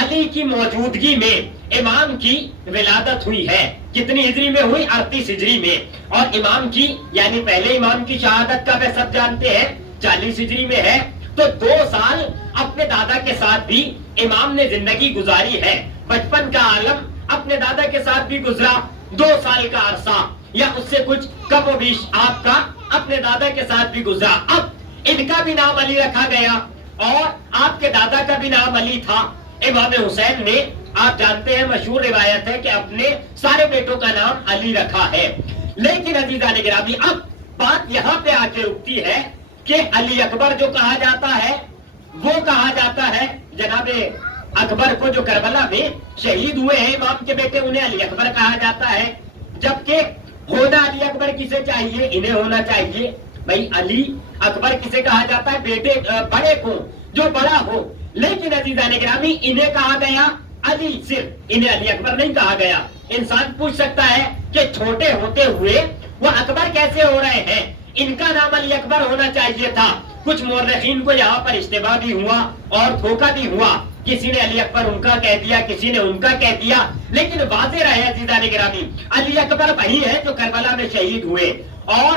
علی کی موجودگی میں امام کی ولادت ہوئی ہے. کتنی ہجری میں ہوئی؟ 38 ہجری میں. اور امام کی یعنی پہلے امام کی شہادت کا سب جانتے ہیں 40 ہجری میں ہے. تو 2 سال اپنے دادا کے ساتھ بھی امام نے زندگی گزاری ہے. بچپن کا عالم اپنے دادا کے ساتھ بھی گزرا، 2 سال کا عرصہ یا اس سے کچھ کم و بیش آپ کا اپنے دادا کے ساتھ بھی گزرا. اب ان کا بھی نام علی رکھا گیا اور آپ کے دادا کا بھی نام علی تھا. امام حسین نے آپ جانتے ہیں مشہور روایت ہے کہ اپنے سارے بیٹوں کا نام علی رکھا ہے. لیکن عزیزان گرامی اب بات یہاں پہ آ کے رکتی ہے کہ علی اکبر جو کہا جاتا ہے وہ کہا جاتا ہے جناب اکبر کو جو کربلا میں شہید ہوئے ہیں امام کے بیٹے انہیں علی اکبر کہا جاتا ہے. جبکہ ہونا علی اکبر کسے چاہیے؟ انہیں ہونا چاہیے. بھائی علی اکبر کسے کہا جاتا ہے؟ بیٹے بڑے کو جو بڑا ہو. لیکن عزیزان گرامی انہیں کہا گیا علی، صرف انہیں علی اکبر نہیں کہا گیا. انسان پوچھ سکتا ہے کہ چھوٹے ہوتے ہوئے وہ اکبر کیسے ہو رہے ہیں؟ ان کا نام علی اکبر ہونا چاہیے تھا. کچھ مورخین کو یہاں پر اشتباہ بھی ہوا اور دھوکہ بھی ہوا. کسی نے علی اکبر ان کا کہہ دیا، کسی نے ان کا کہہ دیا. لیکن واضح رہے عزیزان گرامی علی اکبر وہی ہے جو کربلا میں شہید ہوئے اور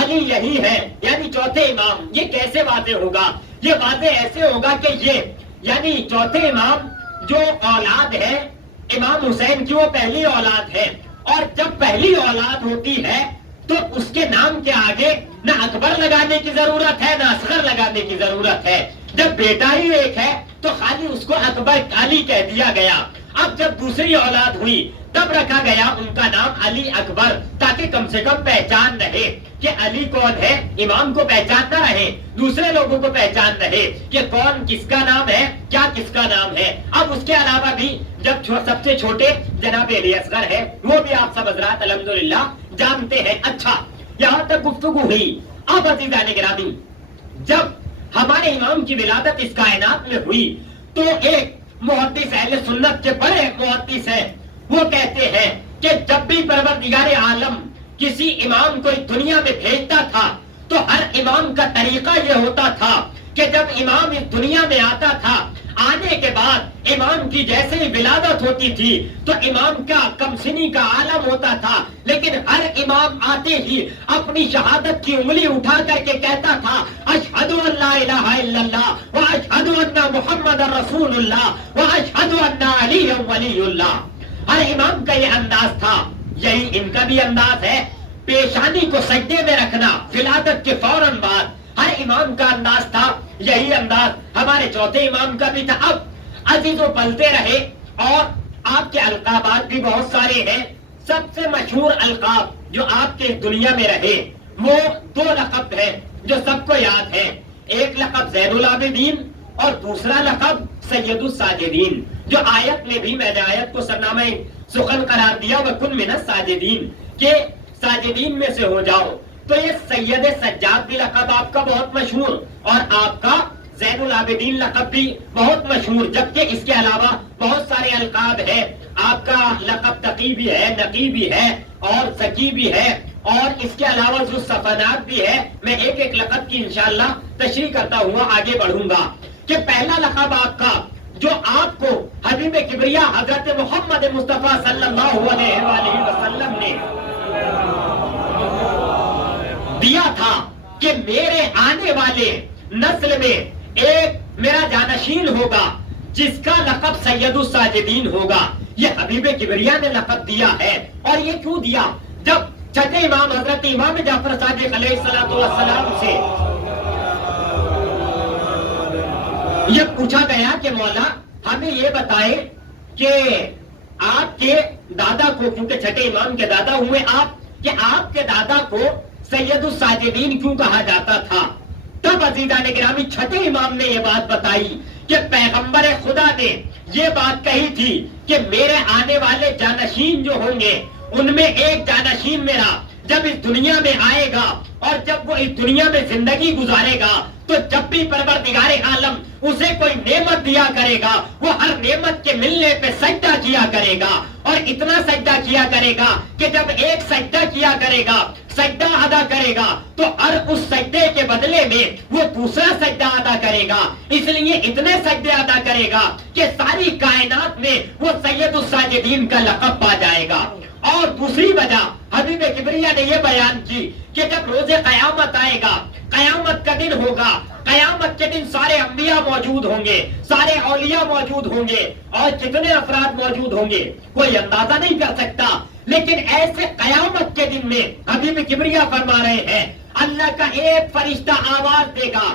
علی یہی ہے یعنی چوتھے امام. یہ کیسے واضح ہوگا؟ یہ واضح ایسے ہوگا کہ یہ یعنی چوتھے امام جو اولاد ہے امام حسین کی وہ پہلی اولاد ہے. اور جب پہلی اولاد ہوتی ہے تو اس کے نام کے آگے نہ اکبر لگانے کی ضرورت ہے نہ اصغر لگانے کی ضرورت ہے. جب بیٹا ہی ایک ہے تو خالی اس کو اکبر علی کہہ دیا گیا. اب جب دوسری اولاد ہوئی تب رکھا گیا ان کا نام علی اکبر تاکہ کم سے کم پہچان رہے کہ علی کون ہے. امام کو پہچان نہ رہے، دوسرے لوگوں کو پہچان رہے کہ کون کس کا نام ہے، کیا کس کا نام ہے. اب اس کے علاوہ بھی جب سب سے چھوٹے جناب علی اصغر ہے وہ بھی آپ سب حضرات الحمدللہ جانتے ہیں. اچھا یہاں تک گفتگو ہوئی. اب عزیزان گرامی جب ہمارے امام کی ولادت اس کائنات میں ہوئی تو ایک محدث اہل سنت کے بڑے محدث ہیں، وہ کہتے ہیں کہ جب بھی پروردگار عالم کسی امام کو اس دنیا میں بھیجتا تھا تو ہر امام کا طریقہ یہ ہوتا تھا کہ جب امام اس دنیا میں آتا تھا آنے کے بعد امام کی جیسے ہی ولادت ہوتی تھی تو امام کا کمسنی کا عالم ہوتا تھا. لیکن ہر امام آتے ہی اپنی شہادت کی انگلی اٹھا کر کے کہتا تھا اشہد ان لا الہ الا اللہ واشہد ان محمد رسول اللہ واشہد ان علی ولی اللہ. ہر امام کا یہ انداز تھا. یہی ان کا بھی انداز ہے، پیشانی کو سجدے میں رکھنا ولادت کے فوراً بعد. ہر امام کا انداز تھا، یہی انداز ہمارے چوتھے امام کا بھی تھا. اب عزیزوں پلتے رہے اور آپ کے القابات بھی بہت سارے ہیں. سب سے مشہور القاب جو آپ کے دنیا میں رہے وہ دو لقب ہیں جو سب کو یاد ہے. ایک لقب زین العابدین اور دوسرا لقب سید الساجدین، جو آیت میں بھی میں نے آیت کو سرنامہ سخن قرار دیا وَكُن مِنَ الساجدین کہ ساجدین میں سے ہو جاؤ. تو یہ سید سجاد بھی لقب آپ کا بہت مشہور اور آپ کا زین العابدین لقب بھی بہت مشہور. جبکہ اس کے علاوہ بہت سارے القاب ہیں. آپ کا لقب تقی بھی ہے، نقی بھی ہے اور زکی بھی ہے اور اس کے علاوہ ذو الصفنات بھی ہے. میں ایک ایک لقب کی انشاءاللہ تشریح کرتا ہوا آگے بڑھوں گا. کہ پہلا لقب آپ کا جو آپ کو حبیب کبریا حضرت محمد مصطفیٰ صلی اللہ علیہ وآلہ وسلم نے دیا تھا کہ میرے آنے والے نسل میں ایک میرا جانشین ہوگا جس کا لقب سید الساجدین ہوگا. یہ حبیب کبریا نے لقب دیا ہے. اور یہ کیوں دیا؟ جب چھٹے امام حضرت امام جعفر صادق علیہ السلام سے یہ پوچھا گیا کہ مولا ہمیں یہ بتائے کہ آپ کے دادا کو، کیونکہ چھٹے امام کے دادا ہوئے آپ، کہ آپ کے دادا کو سید الساجدین کیوں کہا جاتا تھا. تب عزیزان گرامی چھٹے امام نے یہ بات بتائی کہ پیغمبر خدا نے یہ بات کہی تھی کہ میرے آنے والے جانشین جو ہوں گے ان میں ایک جانشین میرا جب اس دنیا میں آئے گا اور جب وہ اس دنیا میں زندگی گزارے گا تو جب بھی پروردگار عالم اسے کوئی نعمت دیا کرے گا وہ ہر نعمت کے ملنے پہ سجدہ کیا کرے گا. اور اتنا سجدہ کیا کرے گا کہ جب ایک سجدہ کیا کرے گا، سجدہ ادا کرے گا، تو ہر اس سجدے کے بدلے میں وہ دوسرا سجدہ ادا کرے گا. اس لیے اتنے سجدے ادا کرے گا کہ ساری کائنات میں وہ سید الساجدین کا لقب پا جائے گا. اور دوسری وجہ حبیب کبریا نے یہ بیان کی کہ جب روز قیامت آئے گا، قیامت کا دن ہوگا، قیامت کے دن سارے انبیاء موجود ہوں گے، سارے اولیاء موجود ہوں گے اور کتنے افراد موجود ہوں گے کوئی اندازہ نہیں کر سکتا. لیکن ایسے قیامت کے دن میں حبیب کبریا فرما رہے ہیں اللہ کا ایک فرشتہ آواز دے گا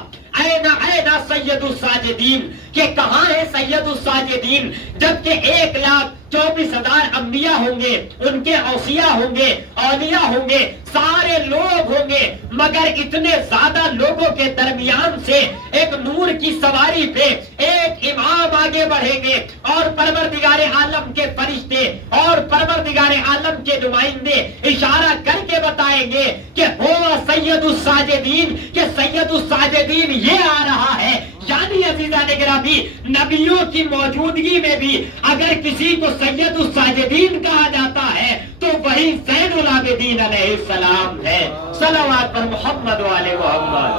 اینا اینا سید الساجدین، کہ کہاں ہے سید الساجدین، جبکہ 1,24,000 انبیاء ہوں گے، ان کے اوصیاء ہوں گے، اولیاء ہوں گے، سارے لوگ ہوں گے، مگر اتنے زیادہ لوگوں کے درمیان سے ایک نور کی سواری پہ ایک امام آگے بڑھیں گے، اور پروردگار عالم کے فرشتے اور پروردگار عالم کے نمائندے اشارہ کر کے بتائیں گے کہ ہو سید الساجدین، کہ سید الساجدین یہ آ رہا ہے۔ یعنی عزیزان گرامی، نبیوں کی موجودگی میں بھی اگر کسی کو سید الساجدین کہا جاتا ہے تو وہی زین العابدین علیہ السلام ہے۔ صلوات پر محمد و آل محمد۔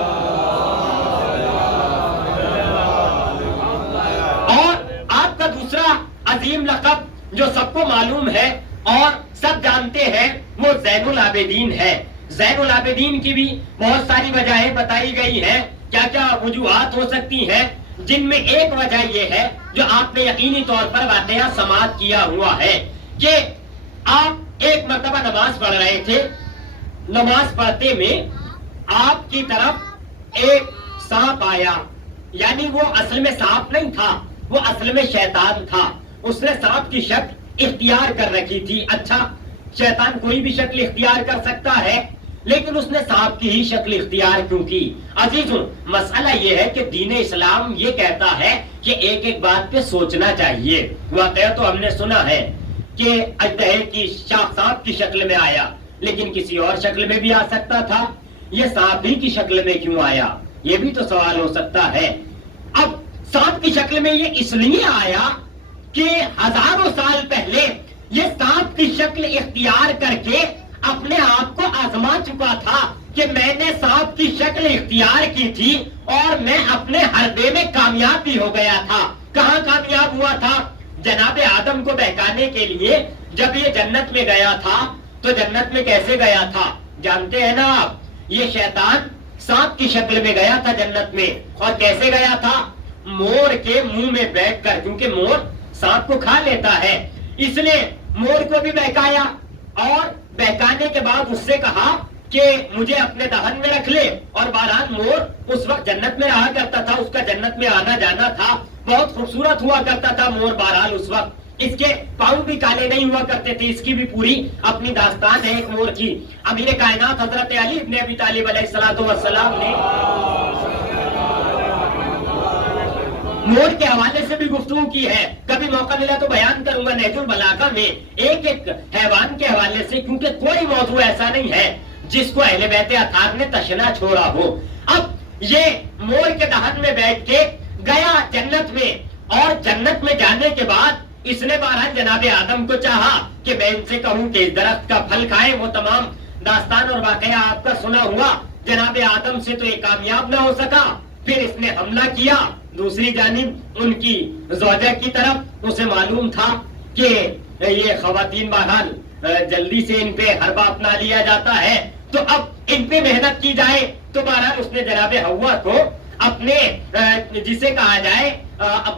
اور آپ کا دوسرا عظیم لقب جو سب کو معلوم ہے اور سب جانتے ہیں وہ زین العابدین ہے۔ زین العابدین کی بھی بہت ساری وجہیں بتائی گئی ہیں، کیا کیا وجوہات ہو سکتی ہیں، جن میں ایک وجہ یہ ہے جو آپ نے یقینی طور پر واقعہ سماعت کیا ہوا ہے کہ آپ ایک مرتبہ نماز پڑھ رہے تھے، نماز پڑھتے میں آپ کی طرف ایک سانپ آیا، یعنی وہ اصل میں سانپ نہیں تھا، وہ اصل میں شیطان تھا۔ اس نے سانپ کی شکل اختیار کر رکھی تھی۔ اچھا، شیطان کوئی بھی شکل اختیار کر سکتا ہے، لیکن اس نے سانپ کی ہی شکل اختیار کیوں کی؟ عزیزوں، مسئلہ یہ ہے کہ دین اسلام یہ کہتا ہے کہ ایک ایک بات پہ سوچنا چاہیے۔ واقعہ تو ہم نے سنا ہے کہ اژدہے کی سانپ کی شکل میں آیا، لیکن کسی اور شکل میں بھی آ سکتا تھا، یہ سانپ ہی کی شکل میں کیوں آیا؟ یہ بھی تو سوال ہو سکتا ہے۔ اب سانپ کی شکل میں یہ اس لیے آیا کہ ہزاروں سال پہلے یہ سانپ کی شکل اختیار کر کے اپنے آپ کو آزما چکا تھا کہ میں نے سانپ کی شکل اختیار کی تھی اور میں اپنے حربے میں کامیاب بھی ہو گیا تھا۔ کہاں کامیاب ہوا تھا؟ جناب آدم کو بہکانے کے لیے جب یہ جنت میں گیا تھا تو جنت میں کیسے گیا تھا جانتے ہیں نا آپ؟ یہ شیطان سانپ کی شکل میں گیا تھا جنت میں، اور کیسے گیا تھا؟ مور کے منہ میں بیٹھ کر، کیونکہ مور سانپ کو کھا لیتا ہے، اس لیے مور کو بھی بہکایا، اور بہکانے کے بعد اس سے کہا کہ مجھے اپنے دہن میں رکھ لے۔ اور بہرحال مور اس وقت جنت میں رہا کرتا تھا، اس کا جنت میں آنا جانا تھا، بہت خوبصورت ہوا کرتا تھا مور۔ بہرحال اس وقت اس کے پاؤں بھی کالے نہیں ہوا کرتے تھے، اس کی بھی پوری اپنی داستان ہے ایک مور کی۔ امیر کائنات حضرت علی ابن ابی طالب علیہ الصلوۃ والسلام نے مور کے حوالے سے بھی گفتگو کی ہے، کبھی موقع ملا تو بیان کروں گا نہج البلاغہ میں ایک ایک حیوان کے حوالے سے، کیونکہ کوئی موضوع ایسا نہیں ہے جس کو اہل بیت اطہار نے تشنا چھوڑا ہو۔ اب یہ مور کے دہن میں بیٹھ کے گیا جنت میں، اور جنت میں جانے کے بعد اس نے بہرحال جناب آدم کو چاہا کہ میں ان سے کہوں کہ اس درخت کا پھل کھائیں، وہ تمام داستان اور واقعہ آپ کا سنا ہوا۔ جناب آدم سے تو یہ کامیاب نہ ہو سکا، پھر اس نے حملہ کیا دوسری جانب ان کی زوجہ کی طرف۔ اسے معلوم تھا کہ یہ خواتین بہرحال جلدی سے ان پہ حربہ اپنا لیا جاتا ہے، تو اب ان پہ محنت کی جائے، تو بہرحال اس نے جناب حوا کو اپنے جسے کہا جائے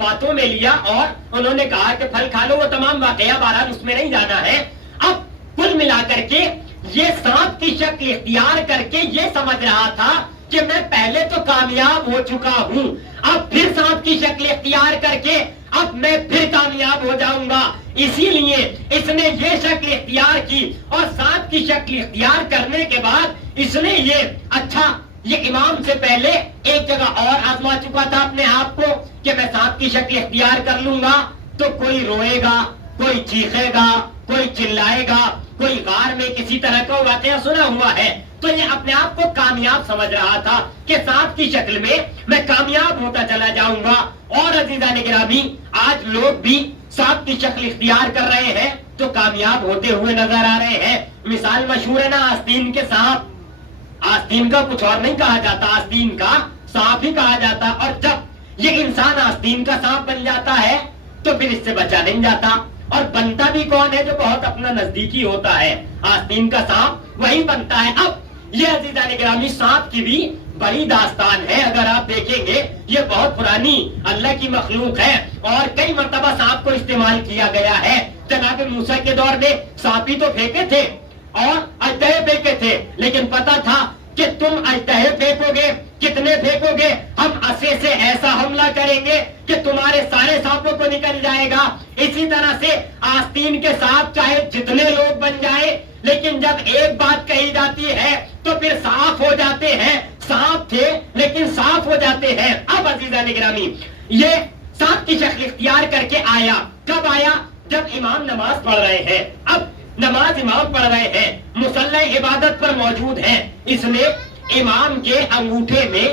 باتوں میں لیا، اور انہوں نے کہا کہ پھل کھا لو، وہ تمام واقعہ بہرحال اس میں نہیں جانا ہے۔ اب کل ملا کر کے یہ سانپ کی شکل اختیار کر کے یہ سمجھ رہا تھا کہ میں پہلے تو کامیاب ہو چکا ہوں، اب پھر سانپ کی شکل اختیار کر کے اب میں پھر کامیاب ہو جاؤں گا، اسی لیے اس نے یہ شکل اختیار کی، اور سانپ کی شکل اختیار کرنے کے بعد اس نے یہ امام سے پہلے ایک جگہ اور آزما چکا تھا اپنے آپ کو کہ میں سانپ کی شکل اختیار کر لوں گا تو کوئی روئے گا، کوئی چیخے گا، کوئی چلائے گا، کوئی غار میں کسی طرح کا واقعہ سنا ہوا ہے، تو یہ اپنے آپ کو کامیاب سمجھ رہا تھا کہ سانپ کی شکل میں کامیاب ہوتا چلا جاؤں گا۔ اور عزیزان گرامی، آج لوگ بھی سانپ کی شکل اختیار کر رہے ہیں تو کامیاب ہوتے ہوئے نظر آ رہے ہیں۔ مثال مشہور ہے نا آستین کے سانپ، آستین کا کچھ اور نہیں کہا جاتا، آستین کا سانپ ہی کہا جاتا، اور جب یہ انسان آستین کا سانپ بن جاتا ہے تو پھر اس سے بچا نہیں جاتا، اور بنتا بھی کون ہے؟ جو بہت اپنا نزدیکی ہوتا ہے، آستین کا سانپ وہی بنتا ہے۔ اب یہ عزیزان گرامی سانپ کی بھی بڑی داستان ہے، اگر آپ دیکھیں گے یہ بہت پرانی اللہ کی مخلوق ہے، اور کئی مرتبہ سانپ کو استعمال کیا گیا ہے۔ جناب موسیٰ کے دور میں سانپ ہی تو پھینکے تھے اور اژدہے پھینکے تھے، لیکن پتا تھا کہ تم اژدہے پھینکو گے، کتنے پھینکو گے، ہم عصے سے ایسا حملہ کریں گے کہ تمہارے سارے سانپوں کو نکل جائے گا۔ اسی طرح سے آستین کے ساتھ چاہے جتنے لوگ بن جائے، لیکن جب ایک بات کہی جاتی ہے تو پھر صاف ہو جاتے ہیں۔ صاف تھے لیکن صاف ہو جاتے ہیں۔ اب عزیزان گرامی، یہ صاف کی شکل اختیار کر کے آیا۔ کب آیا؟ جب امام نماز پڑھ رہے ہیں۔ اب نماز امام پڑھ رہے ہیں، مصلی عبادت پر موجود ہیں، اس نے امام کے انگوٹھے میں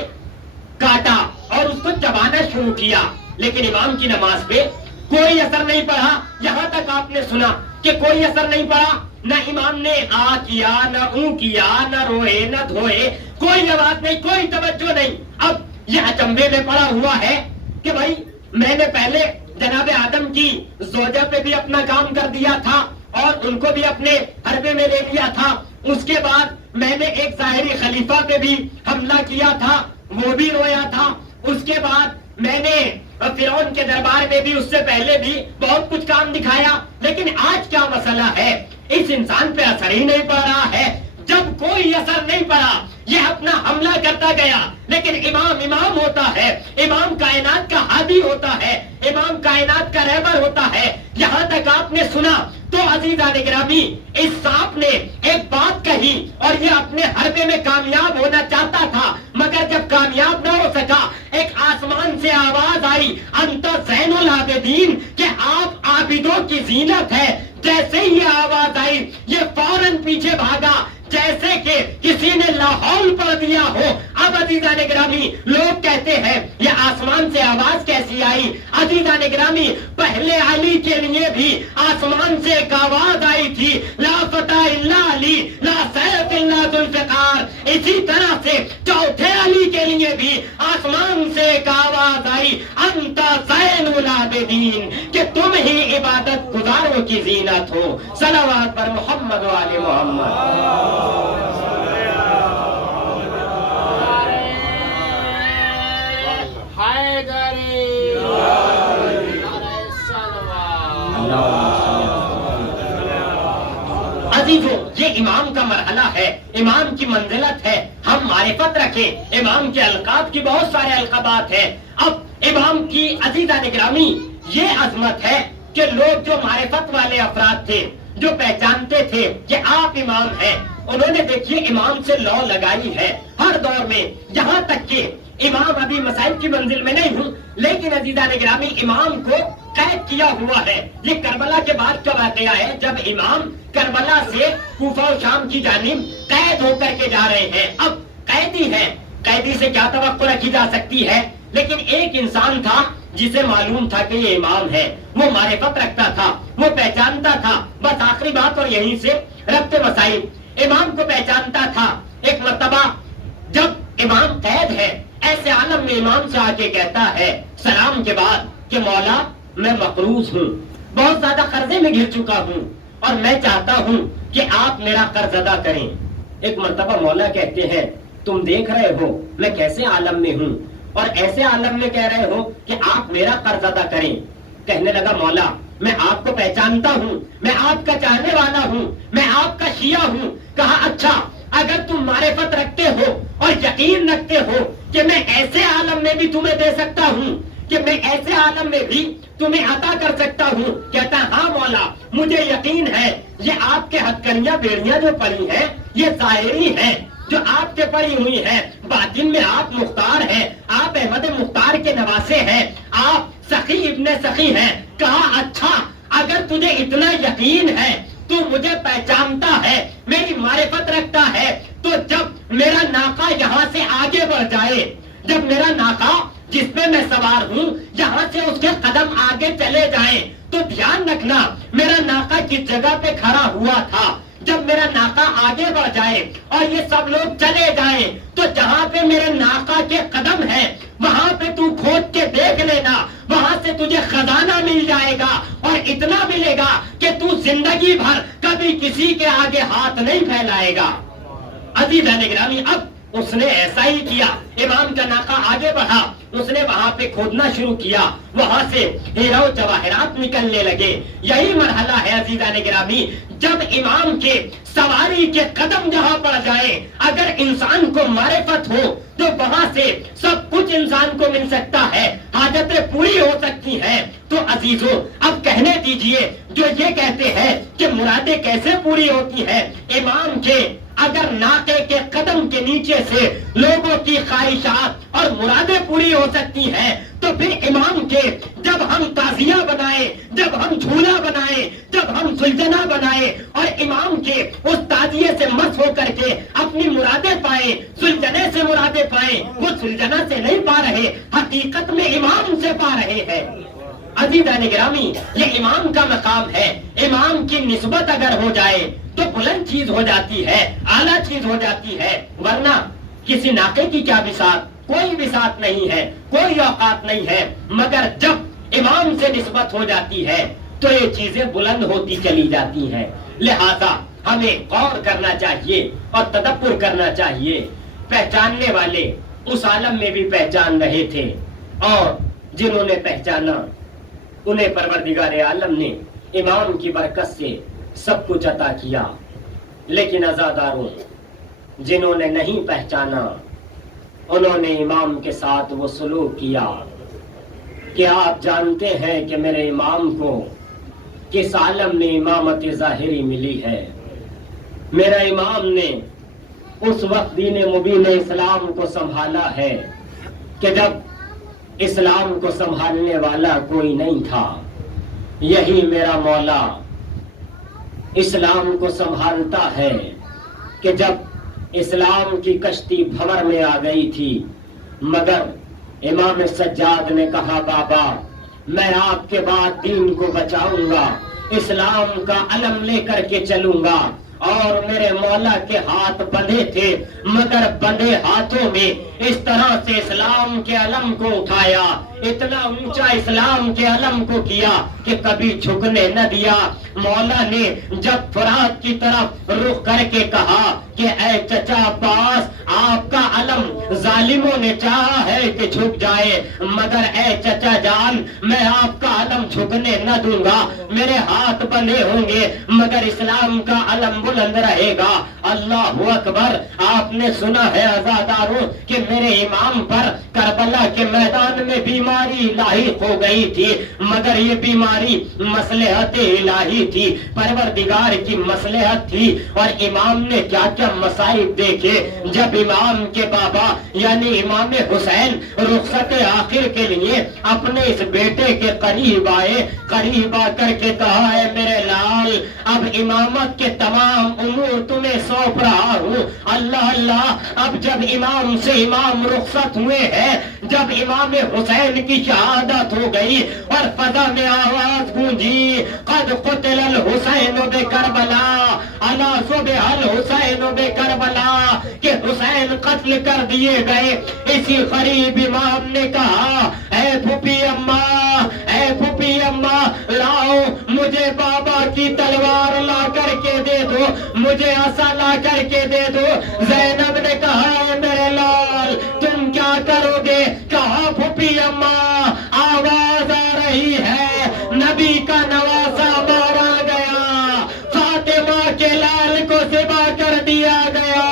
کاٹا اور اس کو چبانا شروع کیا، لیکن امام کی نماز پہ کوئی اثر نہیں پڑا۔ یہاں تک آپ نے سنا کہ کوئی اثر نہیں پڑا، نہ امام نے آ کیا، نہ اون کیا، نہ روئے، نہ دھوئے، کوئی آواز نہیں، کوئی توجہ نہیں۔ اب یہ اچنبے میں پڑا ہوا ہے کہ بھائی میں نے پہلے جناب آدم کی زوجہ پہ بھی اپنا کام کر دیا تھا اور ان کو بھی اپنے حربے میں لے لیا تھا، اس کے بعد میں نے ایک ظاہری خلیفہ پہ بھی حملہ کیا تھا، وہ بھی رویا تھا، اس کے بعد میں نے فرعون کے دربار میں بھی اس سے پہلے بھی بہت کچھ کام دکھایا، لیکن آج کیا مسئلہ ہے؟ اس انسان پہ اثر ہی نہیں پڑ رہا ہے۔ جب کوئی اثر نہیں پڑا، یہ اپنا حملہ کرتا گیا، لیکن امام امام ہوتا ہے، امام کائنات کا ہادی ہوتا ہے، امام کائنات کا رہبر ہوتا ہے۔ یہاں تک آپ نے سنا تو عزیزان گرامی، اس سانپ نے ایک بات کہی اور یہ اپنے حربے میں کامیاب ہونا چاہتا تھا، مگر جب کامیاب نہ ہو سکا، ایک آسمان سے آواز آئی، انت زین العابدین، کہ آپ عابدوں کی زینت ہے۔ جیسے ہی یہ آواز آئی، یہ فوراً پیچھے بھاگا جیسے کہ کسی نے لاہور پڑھ دیا ہو۔ اب عزیزان گرامی، لوگ کہتے ہیں یہ آسمان سے آواز کیسی آئی؟ عزیزان گرامی، پہلے علی کے لیے بھی آسمان سے ایک آواز آئی تھی، لا فتح الا علی، لا سیف الا ذوالفقار۔ اسی طرح سے چوتھے علی کے لیے بھی آسمان سے ایک آواز آئی، انت زین العابدین، کہ تم ہی عبادت گزاروں کی زینت ہو۔ صلوات پر محمد و آل محمد۔ عزیزو، یہ امام کا مرحلہ ہے، امام کی منزلت ہے۔ ہم معرفت رکھیں، امام کے القاب کی بہت سارے القابات ہیں۔ اب امام کی عزیزان گرامی یہ عظمت ہے کہ لوگ جو معرفت والے افراد تھے، جو پہچانتے تھے کہ آپ امام ہیں، انہوں نے دیکھیے امام سے لو لگائی ہے ہر دور میں، یہاں تک کہ امام ابھی مسائل کی منزل میں نہیں ہوں، لیکن عزیزان گرامی امام کو قید کیا ہوا ہے۔ یہ کربلا کے بعد کا واقعہ ہے، جب امام کربلا سے کوفہ و شام کی جانب قید ہو کر کے جا رہے ہیں۔ اب قیدی ہے، قیدی سے کیا توقع رکھی جا سکتی ہے؟ لیکن ایک انسان تھا جسے معلوم تھا کہ یہ امام ہے، وہ معرفت رکھتا تھا، وہ پہچانتا تھا۔ بس آخری بات اور یہیں سے ربط مسائل، امام کو پہچانتا تھا۔ ایک مرتبہ جب امام قید ہے، ایسے عالم میں امام سے آ کے کہتا ہے سلام کے بعد کہ مولا میں مقروض ہوں، بہت زیادہ قرضے میں گر چکا ہوں اور میں چاہتا ہوں کہ آپ میرا قرض ادا کریں۔ ایک مرتبہ مولا کہتے ہیں تم دیکھ رہے ہو میں کیسے عالم میں ہوں اور ایسے عالم میں کہہ رہے ہو کہ آپ میرا قرض ادا کریں۔ کہنے لگا مولا میں آپ کو پہچانتا ہوں، میں آپ کا چاہنے والا ہوں، میں آپ کا شیعہ ہوں۔ کہا اچھا، اگر تم معرفت رکھتے ہو اور یقین رکھتے ہو کہ میں ایسے عالم میں بھی تمہیں دے سکتا ہوں، کہ میں ایسے عالم میں بھی تمہیں عطا کر سکتا ہوں، کہتا ہاں مولا مجھے یقین ہے، یہ آپ کے ہتھکڑیاں بیڑیاں جو پڑی ہیں یہ ظاہری ہیں، جو آپ کے پڑی ہوئی ہیں، باطن میں آپ مختار ہیں، آپ احمد مختار کے نواسے ہیں، آپ سخی ابن سخی ہیں۔ کہا اچھا، اگر تجھے اتنا یقین ہے، تو مجھے پہچانتا ہے، میری معرفت رکھتا ہے، تو جب میرا ناقہ یہاں سے آگے بڑھ جائے، جب میرا ناقہ جس پہ میں سوار ہوں یہاں سے اس کے قدم آگے چلے جائیں، تو دھیان رکھنا میرا ناقہ کس جگہ پہ کھڑا ہوا تھا۔ جب میرا ناقہ آگے بڑھ جائے اور یہ سب لوگ چلے جائیں، تو جہاں پہ میرے ناقہ کے قدم ہیں وہاں پہ تو کھود کے دیکھ لینا، وہاں سے تجھے خزانہ مل جائے گا، اور اتنا ملے گا کہ تو زندگی بھر کبھی کسی کے آگے ہاتھ نہیں پھیلائے گا۔ عزیزان گرامی، اب اس نے ایسا ہی کیا. امام کا ناقہ آگے بڑھا, اس نے وہاں پہ کھودنا شروع کیا, وہاں سے ہیرا و جواہرات نکلنے لگے. یہی مرحلہ ہے عزیزان گرامی, جب امام کے سواری کے قدم جہاں پڑ جائیں, اگر انسان کو معرفت ہو تو وہاں سے سب کچھ انسان کو مل سکتا ہے, حاجتیں پوری ہو سکتی ہیں. تو عزیزو اب کہنے دیجئے جو یہ کہتے ہیں کہ مرادیں کیسے پوری ہوتی ہیں, امام کے اگر ناقے کے قدم کے نیچے سے لوگوں کی خواہشات اور مرادیں پوری ہو سکتی ہیں, تو پھر امام کے جب ہم تعزیہ بنائیں, جب ہم جھولا بنائیں, جب ہم سلجنا بنائیں اور امام کے اس تعزیے سے مس ہو کر کے اپنی مرادیں پائیں, سلجنے سے مرادیں پائیں, وہ سلجنا سے نہیں پا رہے, حقیقت میں امام سے پا رہے ہیں. عزیزان گرامی, یہ امام کا مقام ہے. امام کی نسبت اگر ہو جائے تو بلند چیز ہو جاتی ہے, اعلیٰ چیز ہو جاتی ہے. ورنہ کسی ناقے کی کیا بساط, کوئی بساط نہیں ہے, کوئی اوقات نہیں ہے. مگر جب امام سے نسبت ہو جاتی ہے تو یہ چیزیں بلند ہوتی چلی جاتی ہیں. لہذا ہمیں غور کرنا چاہیے اور تدبر کرنا چاہیے. پہچاننے والے اس عالم میں بھی پہچان رہے تھے, اور جنہوں نے پہچانا انہیں پروردگار عالم نے امام کی برکت سے سب کچھ عطا کیا. لیکن عزاداروں, جنہوں نے نہیں پہچانا انہوں نے امام کے ساتھ وہ سلوک کیا کہ آپ جانتے ہیں کہ میرے امام کو کس عالم میں امامت ظاہری ملی ہے. میرا امام نے اس وقت دین مبین اسلام کو سنبھالا ہے کہ جب اسلام کو سنبھالنے والا کوئی نہیں تھا. یہی میرا مولا اسلام کو سنبھالتا ہے کہ جب اسلام کی کشتی بھنور میں آ گئی تھی, مگر امام سجاد نے کہا بابا میں آپ کے بعد دین کو بچاؤں گا, اسلام کا علم لے کر کے چلوں گا. اور میرے مولا کے ہاتھ بندھے تھے, مگر بندھے ہاتھوں میں اس طرح سے اسلام کے علم کو اٹھایا, اتنا اونچا اسلام کے علم کو کیا کہ کبھی جھکنے نہ دیا. مولا نے جب فرات کی طرف رخ کر کے کہا کہ اے چچا عباس, آپ کا علم ظالموں نے چاہا ہے کہ جھک جائے, مگر اے چچا جان میں آپ کا علم جھکنے نہ دوں گا. میرے ہاتھ بندھے ہوں گے مگر اسلام کا علم بلند رہے گا. اللہ اکبر. آپ نے سنا ہے عزاداروں کہ میرے امام پر کربلا کے میدان میں بیماری لاحق ہو گئی تھی, مگر یہ بیماری مصلحت الہی تھی, پروردگار کی مصلحت تھی. اور امام نے کیا کیا مصائب دیکھے جب امام کے بابا یعنی امام حسین رخصت آخر کے لیے اپنے اس بیٹے کے قریب آئے, قریب آ کر کے کہا ہے میرے لال اب امامت کے تمام امور تمہیں سونپ رہا ہوں. اللہ اللہ, اب جب امام سے امام رخصت ہوئے ہیں, جب امام حسین کی شہادت ہو گئی اور فضا میں آواز گونجی قد قتل الحسین بکربلا الا صبح الحسین بکربلا, کہ حسین قتل کر دیے گئے. اسی قریب امام نے کہا اے پھوپھی اماں, اے پھوپھی اماں لاؤ مجھے بابا کی تلوار لا کر کے دے دو, مجھے عصا لا کر کے دے دو. زینب نے کہا میرے لال تم کیا کرو گے؟ کہا پھوپھی اماں آواز آ رہی ہے نبی کا نواسا مارا گیا, فاطمہ کے لال کو ذبح کر دیا گیا.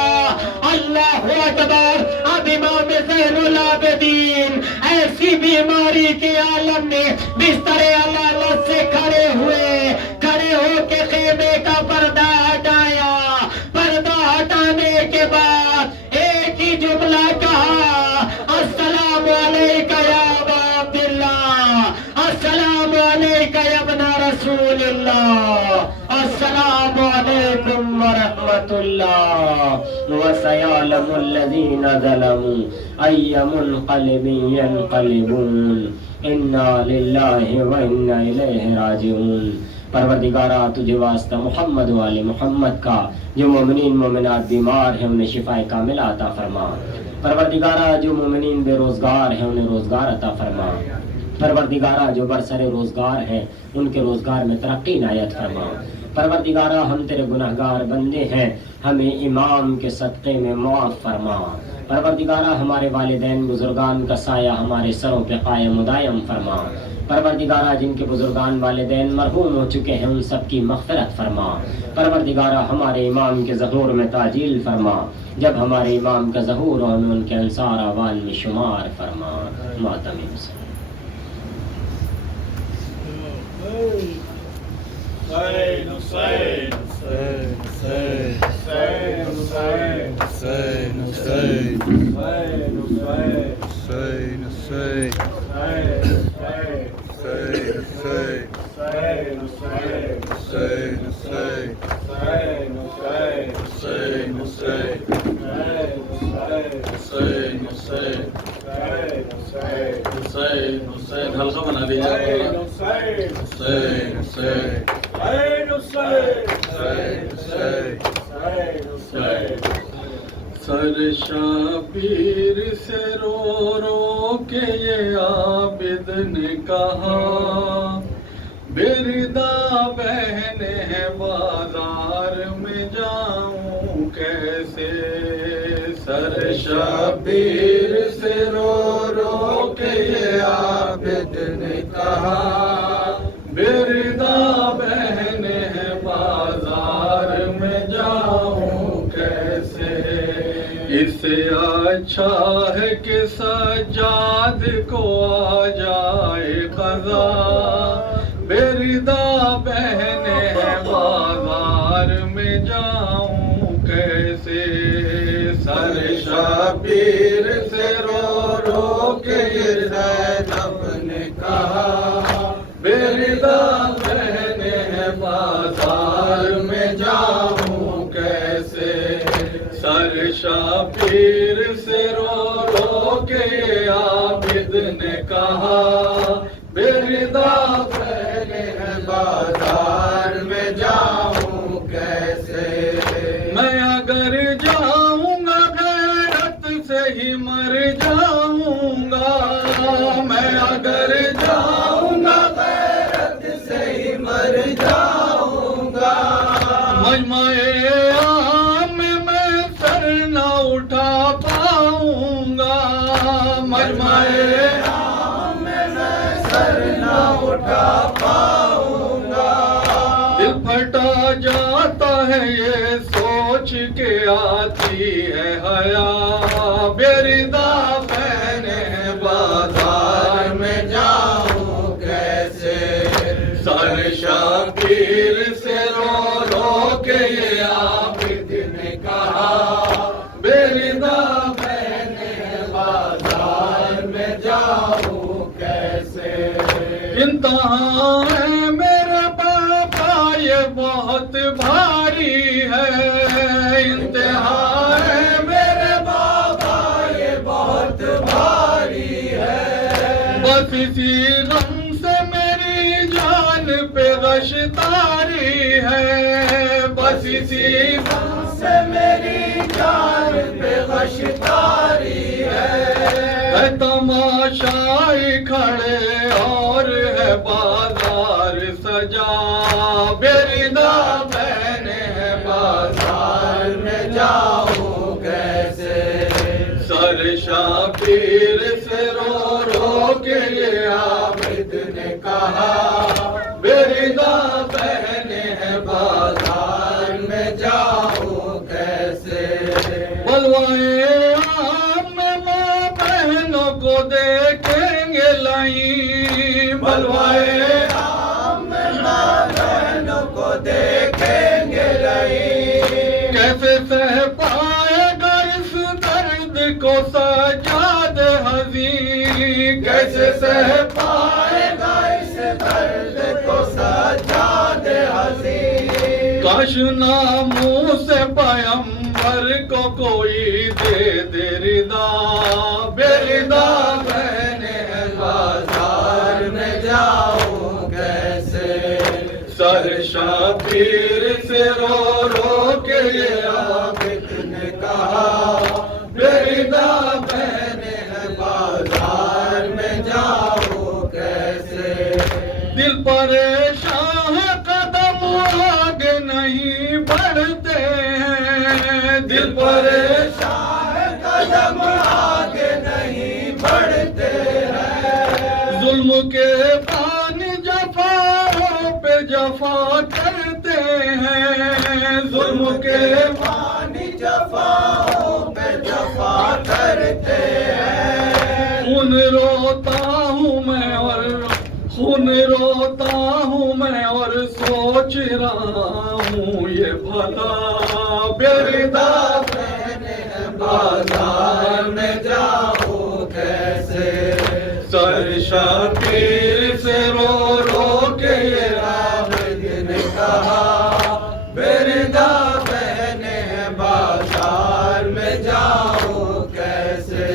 اللہ اکبر. اب امام زین العابدین ایسی بیماری کے عالم میں بستر علالت سے کھڑے ہوئے, کھڑے ہو کے خیمے کا پردہ ہٹایا. پردہ ہٹانے کے بعد ایک ہی جملہ کہا السلام علیکہ یا ابا عبداللہ, السلام علیکہ یا ابن رسول اللہ, السلام علیکم ورحمۃ اللہ. وسيعلم الذين ظلموا أي منقلب ينقلبون إنا لله وإنا إليه راجعون. پروردگارہ تجھے واسطہ محمد و آل محمد کا, جو مومنین مومنات بیمار ہیں انہیں شفا کاملہ عطا فرما. پروردگارہ جو مومنین بے روزگار ہیں انہیں روزگار عطا فرما. پروردگارہ جو برسر روزگار ہیں ان کے روزگار میں ترقی عنایت فرما۔ پروردگارہ ہم تیرے گناہگار بندے ہیں، ہمیں امام کے صدقے میں معاف فرما۔ پروردگارہ ہمارے والدین بزرگان کا سایہ ہمارے سروں پہ قائم و دائم فرما۔ پروردگارہ جن کے بزرگان والدین مرحوم ہو چکے ہیں ان سب کی مغفرت فرما۔ پروردگارہ ہمارے امام کے ظہور میں تعجیل فرما، جب ہمارے امام کا ظہور ہو ہمیں ان کے انصار اعوان میں شمار فرما۔ ماتم حسین حلقہ بنا دیجیے۔ سر شبیر سے رو رو کے یہ عابد نے کہا، بردا بہن ہے بازار میں جاؤں کیسے۔ سر شبیر سے رو رو کے یہ عابد نے کہا، بردا بہن ہے بازار میں جاؤں کیسے۔ اس سے اچھا ہے کہ سجاد کو آ جائے قضا، بردا بہن ہے بازار میں جاؤں کیسے۔ سر شبیر سے رو رو کے یہ زینب نے کہا، بردا بہن ہے بازار میں جاؤں کیسے۔ سر شبیر سے رو رو کے یہ عابد نے کہا، بردا بہن ہے بازار میں جاؤں کیسے۔ میں اگر جاؤں گا غیرت سے ہی مر جاؤں گا، میں اگر جاؤں گا غیرت سے ہی مر جاؤں گا۔ مجمع عام میں سر نہ اٹھا پاؤں گا، مجمع عام میں سر نہ اٹھا پاؤں گا۔ دل پھٹا جاتا ہے یہ سوچ کے آتی ہے حیا، بردا بہن ہے بازار میں جاؤں کیسے۔ سر شبیر سے رو رو کے یہ عابد نے کہا، بردا بہن ہے بازار میں جاؤں کیسے۔ امتحان ہے میرے باپا یہ بہت بھاری ہے، امتحان ہے میرے بابا یہ بہت بھاری ہے۔ بس اسی غم سے میری جان پہ غش تاری ہے، بس اسی غم سے میری جان پہ غش تاری ہے۔ تماشائی کھڑے اور ہے بازار سجا، بردا بہن ہے بازار میں جاؤں کیسے۔ سر شبیر سے رو رو کے یہ عابد نے کہا، بردا بہن ہے بازار میں جاؤں کیسے۔ بلوائے عام میں ماں بہنوں کو دیکھیں گے لائیں، بلوائے عام میں ماں بہنوں کو دیکھیں گے لائیں۔ کیسے سہ پائے گا اس درد کو سجاد حزین، کیسے سہ پائے گا اس درد کو سجاد حزین۔ کاش ناموس پیغمبر کو کوئی دے دے ردا، بردا بہن ہے بازار میں جاؤں کیسے۔ سر شبیر سے رو رو کے یہ عابد نے کہا، بردا بہن ہے بازار میں جاؤں کیسے۔ پریشان قدم آگے نہیں بڑھتے ہیں، دل پریشان قدم آگے نہیں بڑھتے ہیں، ظلم کے پانی جفاؤں پہ جفا کرتے ہیں، ظلم کے پانی جفاؤں پہ جفا کرتے ہیں، خون روتا ہوں میں اور خون روتا ہوں میں اور سوچ رہا ہوں یہ بھلا بردا بازار میں جاؤں کیسے، سر شبیر سے رو رو کے یہ عابد نے کہا بردا پہنے بازار میں جاؤں کیسے،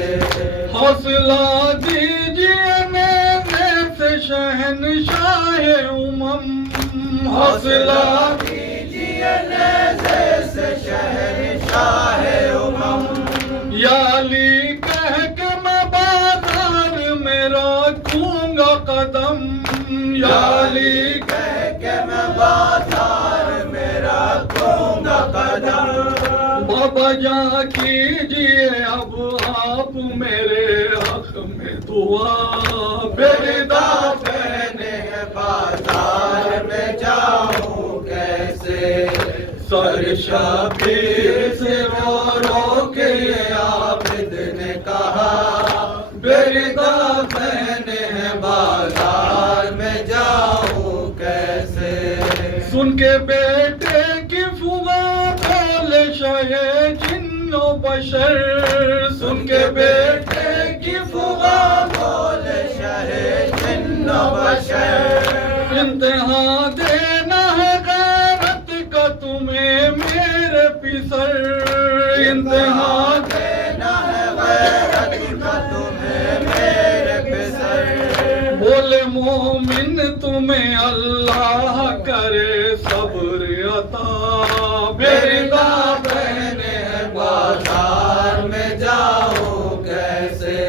حوصلہ دیجیے میرے سے شہنشاہ امم، حوصلہ دیجیے نیزے سے شہنشاہ امم، یا علی کہہ کے میں بازار میں رکھوں گا قدم، یا علی کہہ کے میں بازار میں رکھوں گا قدم، بابا جان کیجیے اب آپ میرے حق میں دعا، بردا پہنے بازار میں جاؤں کیسے، سر شبیر سے رو رو کے یہ عابد نے کہا بردا پہنے بازار میں جاؤں کیسے، سن کے بیٹے کی فغاں بولے شاہ جن و بشر، سن کے بیٹے کی فغاں بولے شاہ جن و بشر، امتحان دینا ہے غیرت کا تمہیں میرے پسر، امتحان دینا ہے غیرت کا تمہیں میرے پسر، بولے مومن تمہیں اللہ کرے صبر عطا، بردا پہنے بازار میں جاؤں کیسے،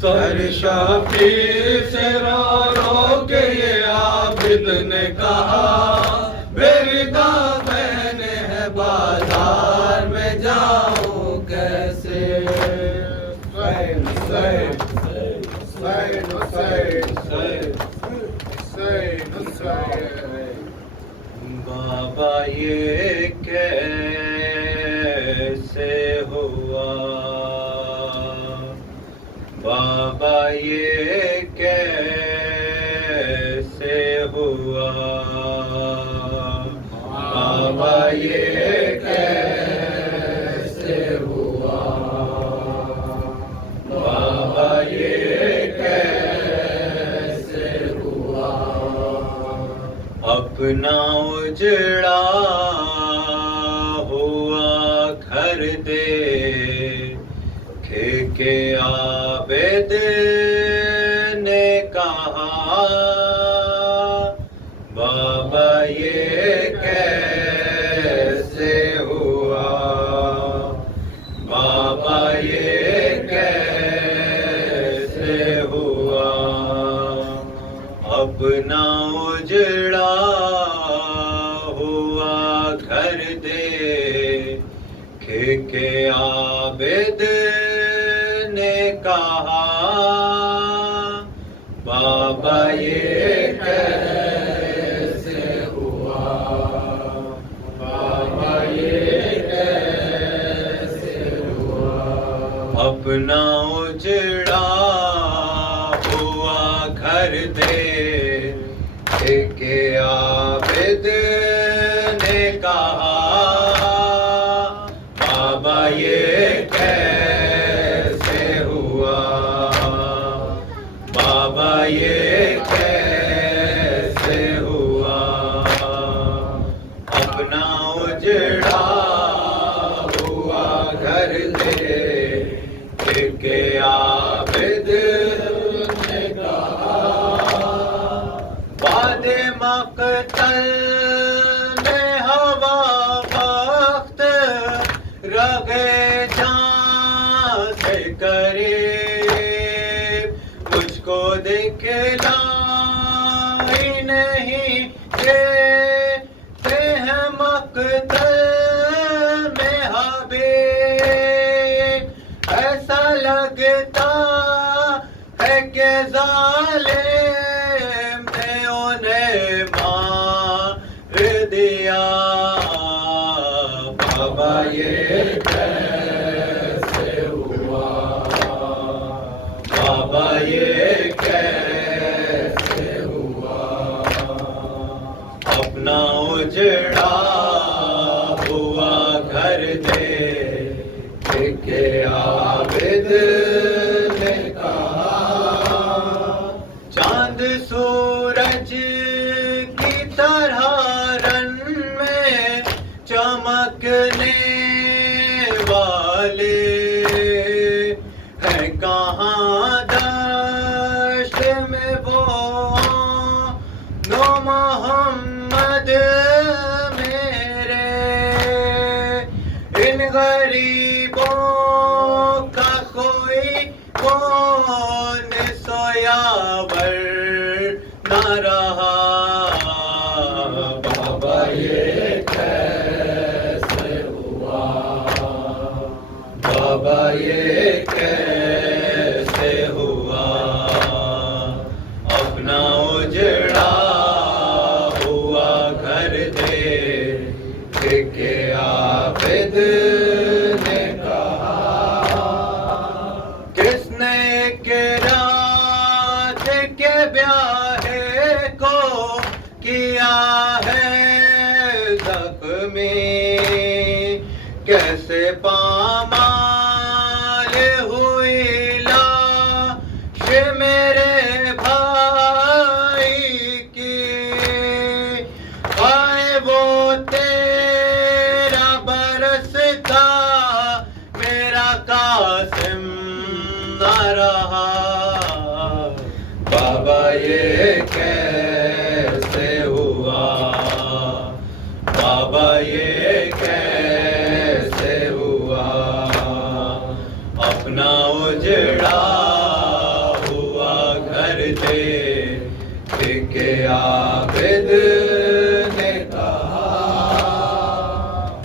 سر شبیر سے رو رو کے یہ عابد نے کہا بردا پہنے بازار میں جاؤں کیسے، حسین حسین حسین حسین حسین حسین، بابا یہ کیسے ہوا، بابا یہ کیسے ہوا، بابا یہ کیسے ہوا، بابا یہ کیسے ہوا، اپنا اجڑا ہوا گھر دیکھ کے عابد نے کہا بابا یہ کیسے ہوا، بابا یہ کیسے ہوا، اپنا اجڑا ہوا گھر دیکھ کے عابد نے کہا بابا یہ کیسے ہوا، بابا یہ کیسے ہوا، اپنا اجڑا ہوا گھر دیکھ کے عابد نے کہا بابا یہ کیسے ہوا، بابا یہ کیسے ہوا، اپنا اجڑا ہوا گھر دیکھ کے عابد نے کہا بعد مقتل میں ہوا وقت رگے جان سے قریب مجھ کو دکھلائی نہیں کے ظالم نے انہیں مار دیا بابا یہ کیسے ہوا بابا یہ کیسے ہوا اپنا اجڑا ہوا گھر دیکھ کے عابد نے کہا چاند سورج کی طرح رن میں چمکنے والے ہیں کہاں دشت میں وہ نو محمد میرے ان غریبوں کا کوئی کون سویا ور نہ رہا بابا یہ کیسے ہوا بابا یہ کیسے ہوا اپنا اجڑا ہوا گھر دیکھ کے عابد نے کہا کس نے کہ رات کے بیاہ کو کیا ہے زخمی کیسے پامال ہوئی لاش میرے بھائی کی آئے وہ تیرا برس کا میرا قاسم نہ رہا بابا یہ کیسے ہوا بابا یہ کیسے ہوا اپنا اجڑا ہوا گھر دیکھ کے عابد نے کہا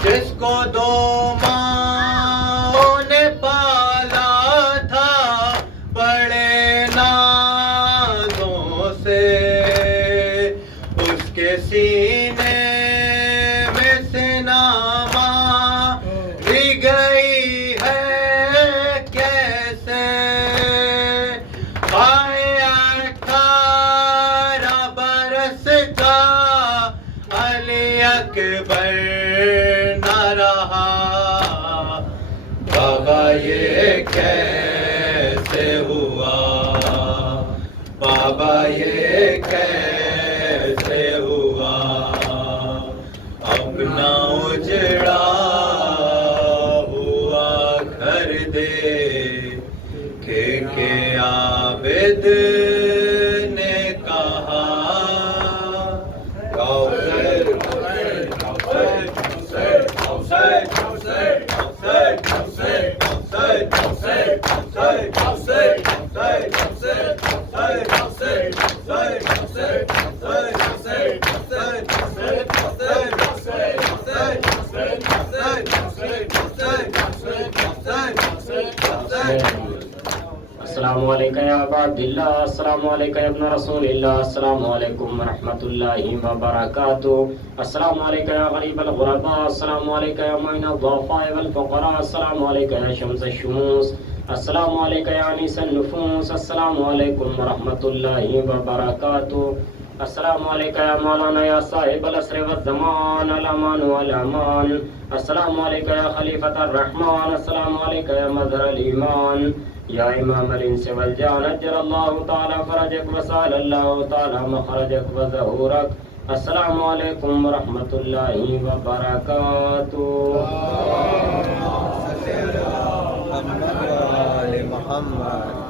جس کو دو ماں نے پالا تھا بڑے نازوں سے اس کے سینے میں سے ماری گئی ہے کیسے آئے 18 برس کا علی اکبر نہ رہا بابا یہ کیسے ہوا بابا یہ کیسے ہوا اپنا اجڑا ہوا گھر دیکھ کے عابد نے کہا کوثر کوثر کوثر کوثر کوثر کوثر کوثر کوثر کوثر کوثر کوثر السلام علیکم یا عباد اللہ السلام علیکم یا ابن رسول اللہ السلام علیکم ورحمۃ اللہ وبرکاتہ السلام علیکم یا غریب الغرباء السلام علیکم یا معین الضعفاء والفقراء السلام علیکم یا شمس الشموس السلام علیکم یا انیس النفوس السلام علیکم ورحمۃ اللہ وبرکاتہ السلام علیکم یا مولانا یا صاحب العصر والزمان الامان والامان السلام علیکم یا خلیفۃ الرحمن السلام علیکم یا مظہر الایمان یا امام الانس والجان اجر اللہ تعالی فرجک وسال اللہ تعالی مخرجک وظہورک السلام علیکم ورحمۃ اللہ وبرکاتہ محمد